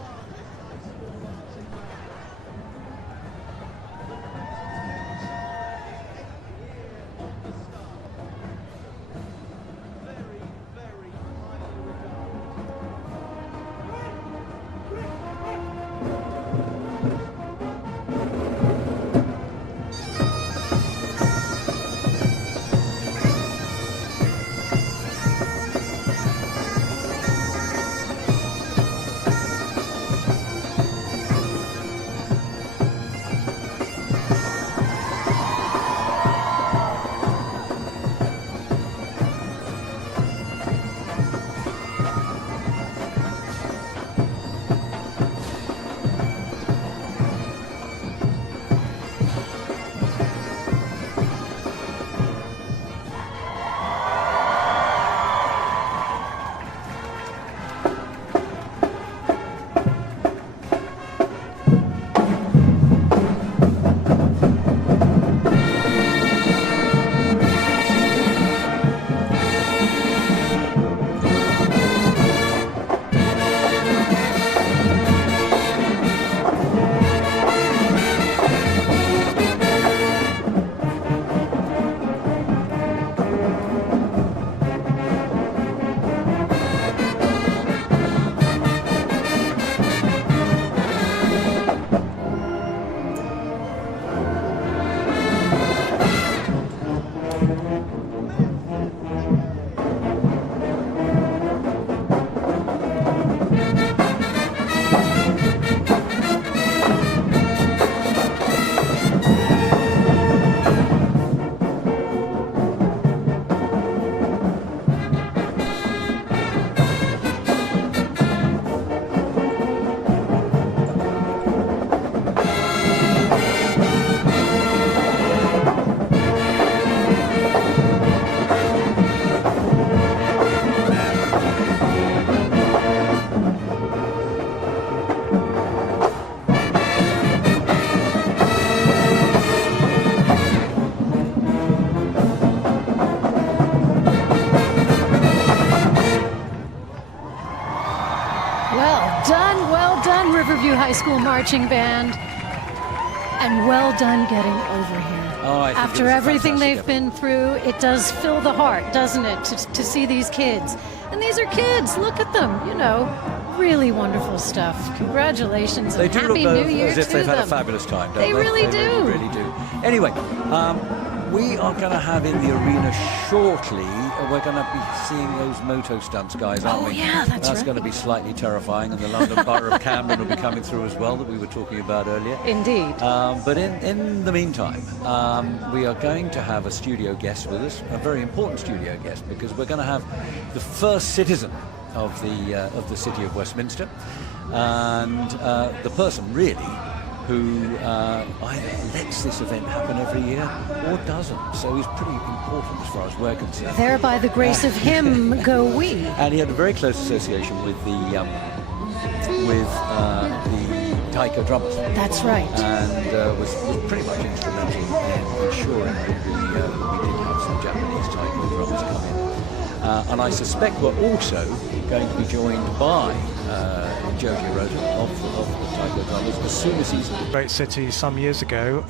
High School Marching Band, and well done getting over here. After everything they've been through, it does fill the heart, doesn't it, to see these kids. And these are kids, look at them, you know, really wonderful stuff. Congratulations, and Happy New Year as if they've had a fabulous time, don't they? They really do. They really do. Anyway, we are going to have in the arena shortly, we're going to be seeing those moto stunts guys, aren't we? Yeah, that's right. Going to be slightly terrifying, and the London Borough of Camden will be coming through as well, that we were talking about earlier. Indeed. But in the meantime, we are going to have a studio guest with us, a very important studio guest, because we're going to have the first citizen of the city of Westminster, and the person really who either lets this event happen every year or doesn't. So he's pretty important as far as we're concerned. There, by the grace of him, go we. And he had a very close association with the taiko drummers. That's right. And was pretty much instrumental in ensuring that we did have some Japanese taiko drummers come in. And I suspect we're also going to be joined by Joji Rota of the taiko drummers as soon as he's... Great city some years ago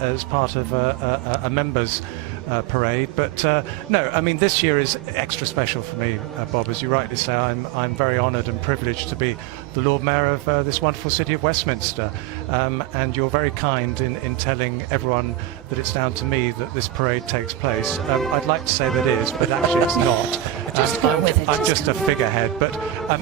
as part of a members parade, but no, I mean this year is extra special for me, Bob. As you rightly say, I'm very honoured and privileged to be the Lord Mayor of this wonderful city of Westminster, and you're very kind in telling everyone that it's down to me that this parade takes place. I'd like to say that it is, but actually it's not. I'm just a figurehead, but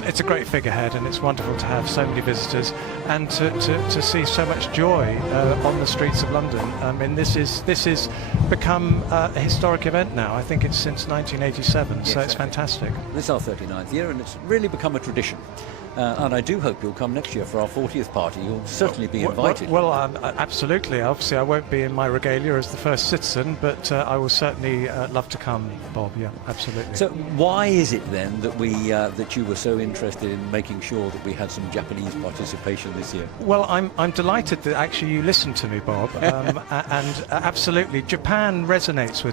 it's a great figurehead, and it's wonderful to have so many visitors and to see so much joy on the streets of London. And this is become a historic event now. I think it's since 1987, yes, so it's fantastic. This is our 39th year, and it's really become a tradition. And I do hope you'll come next year for our 40th party. You'll certainly be invited. Well, absolutely. Obviously, I won't be in my regalia as the first citizen, but I will certainly love to come, Bob. Yeah, absolutely. So, why is it then that that you were so interested in making sure that we had some Japanese participation this year? Well, I'm delighted that actually you listened to me, Bob, and absolutely, Japan resonates with me.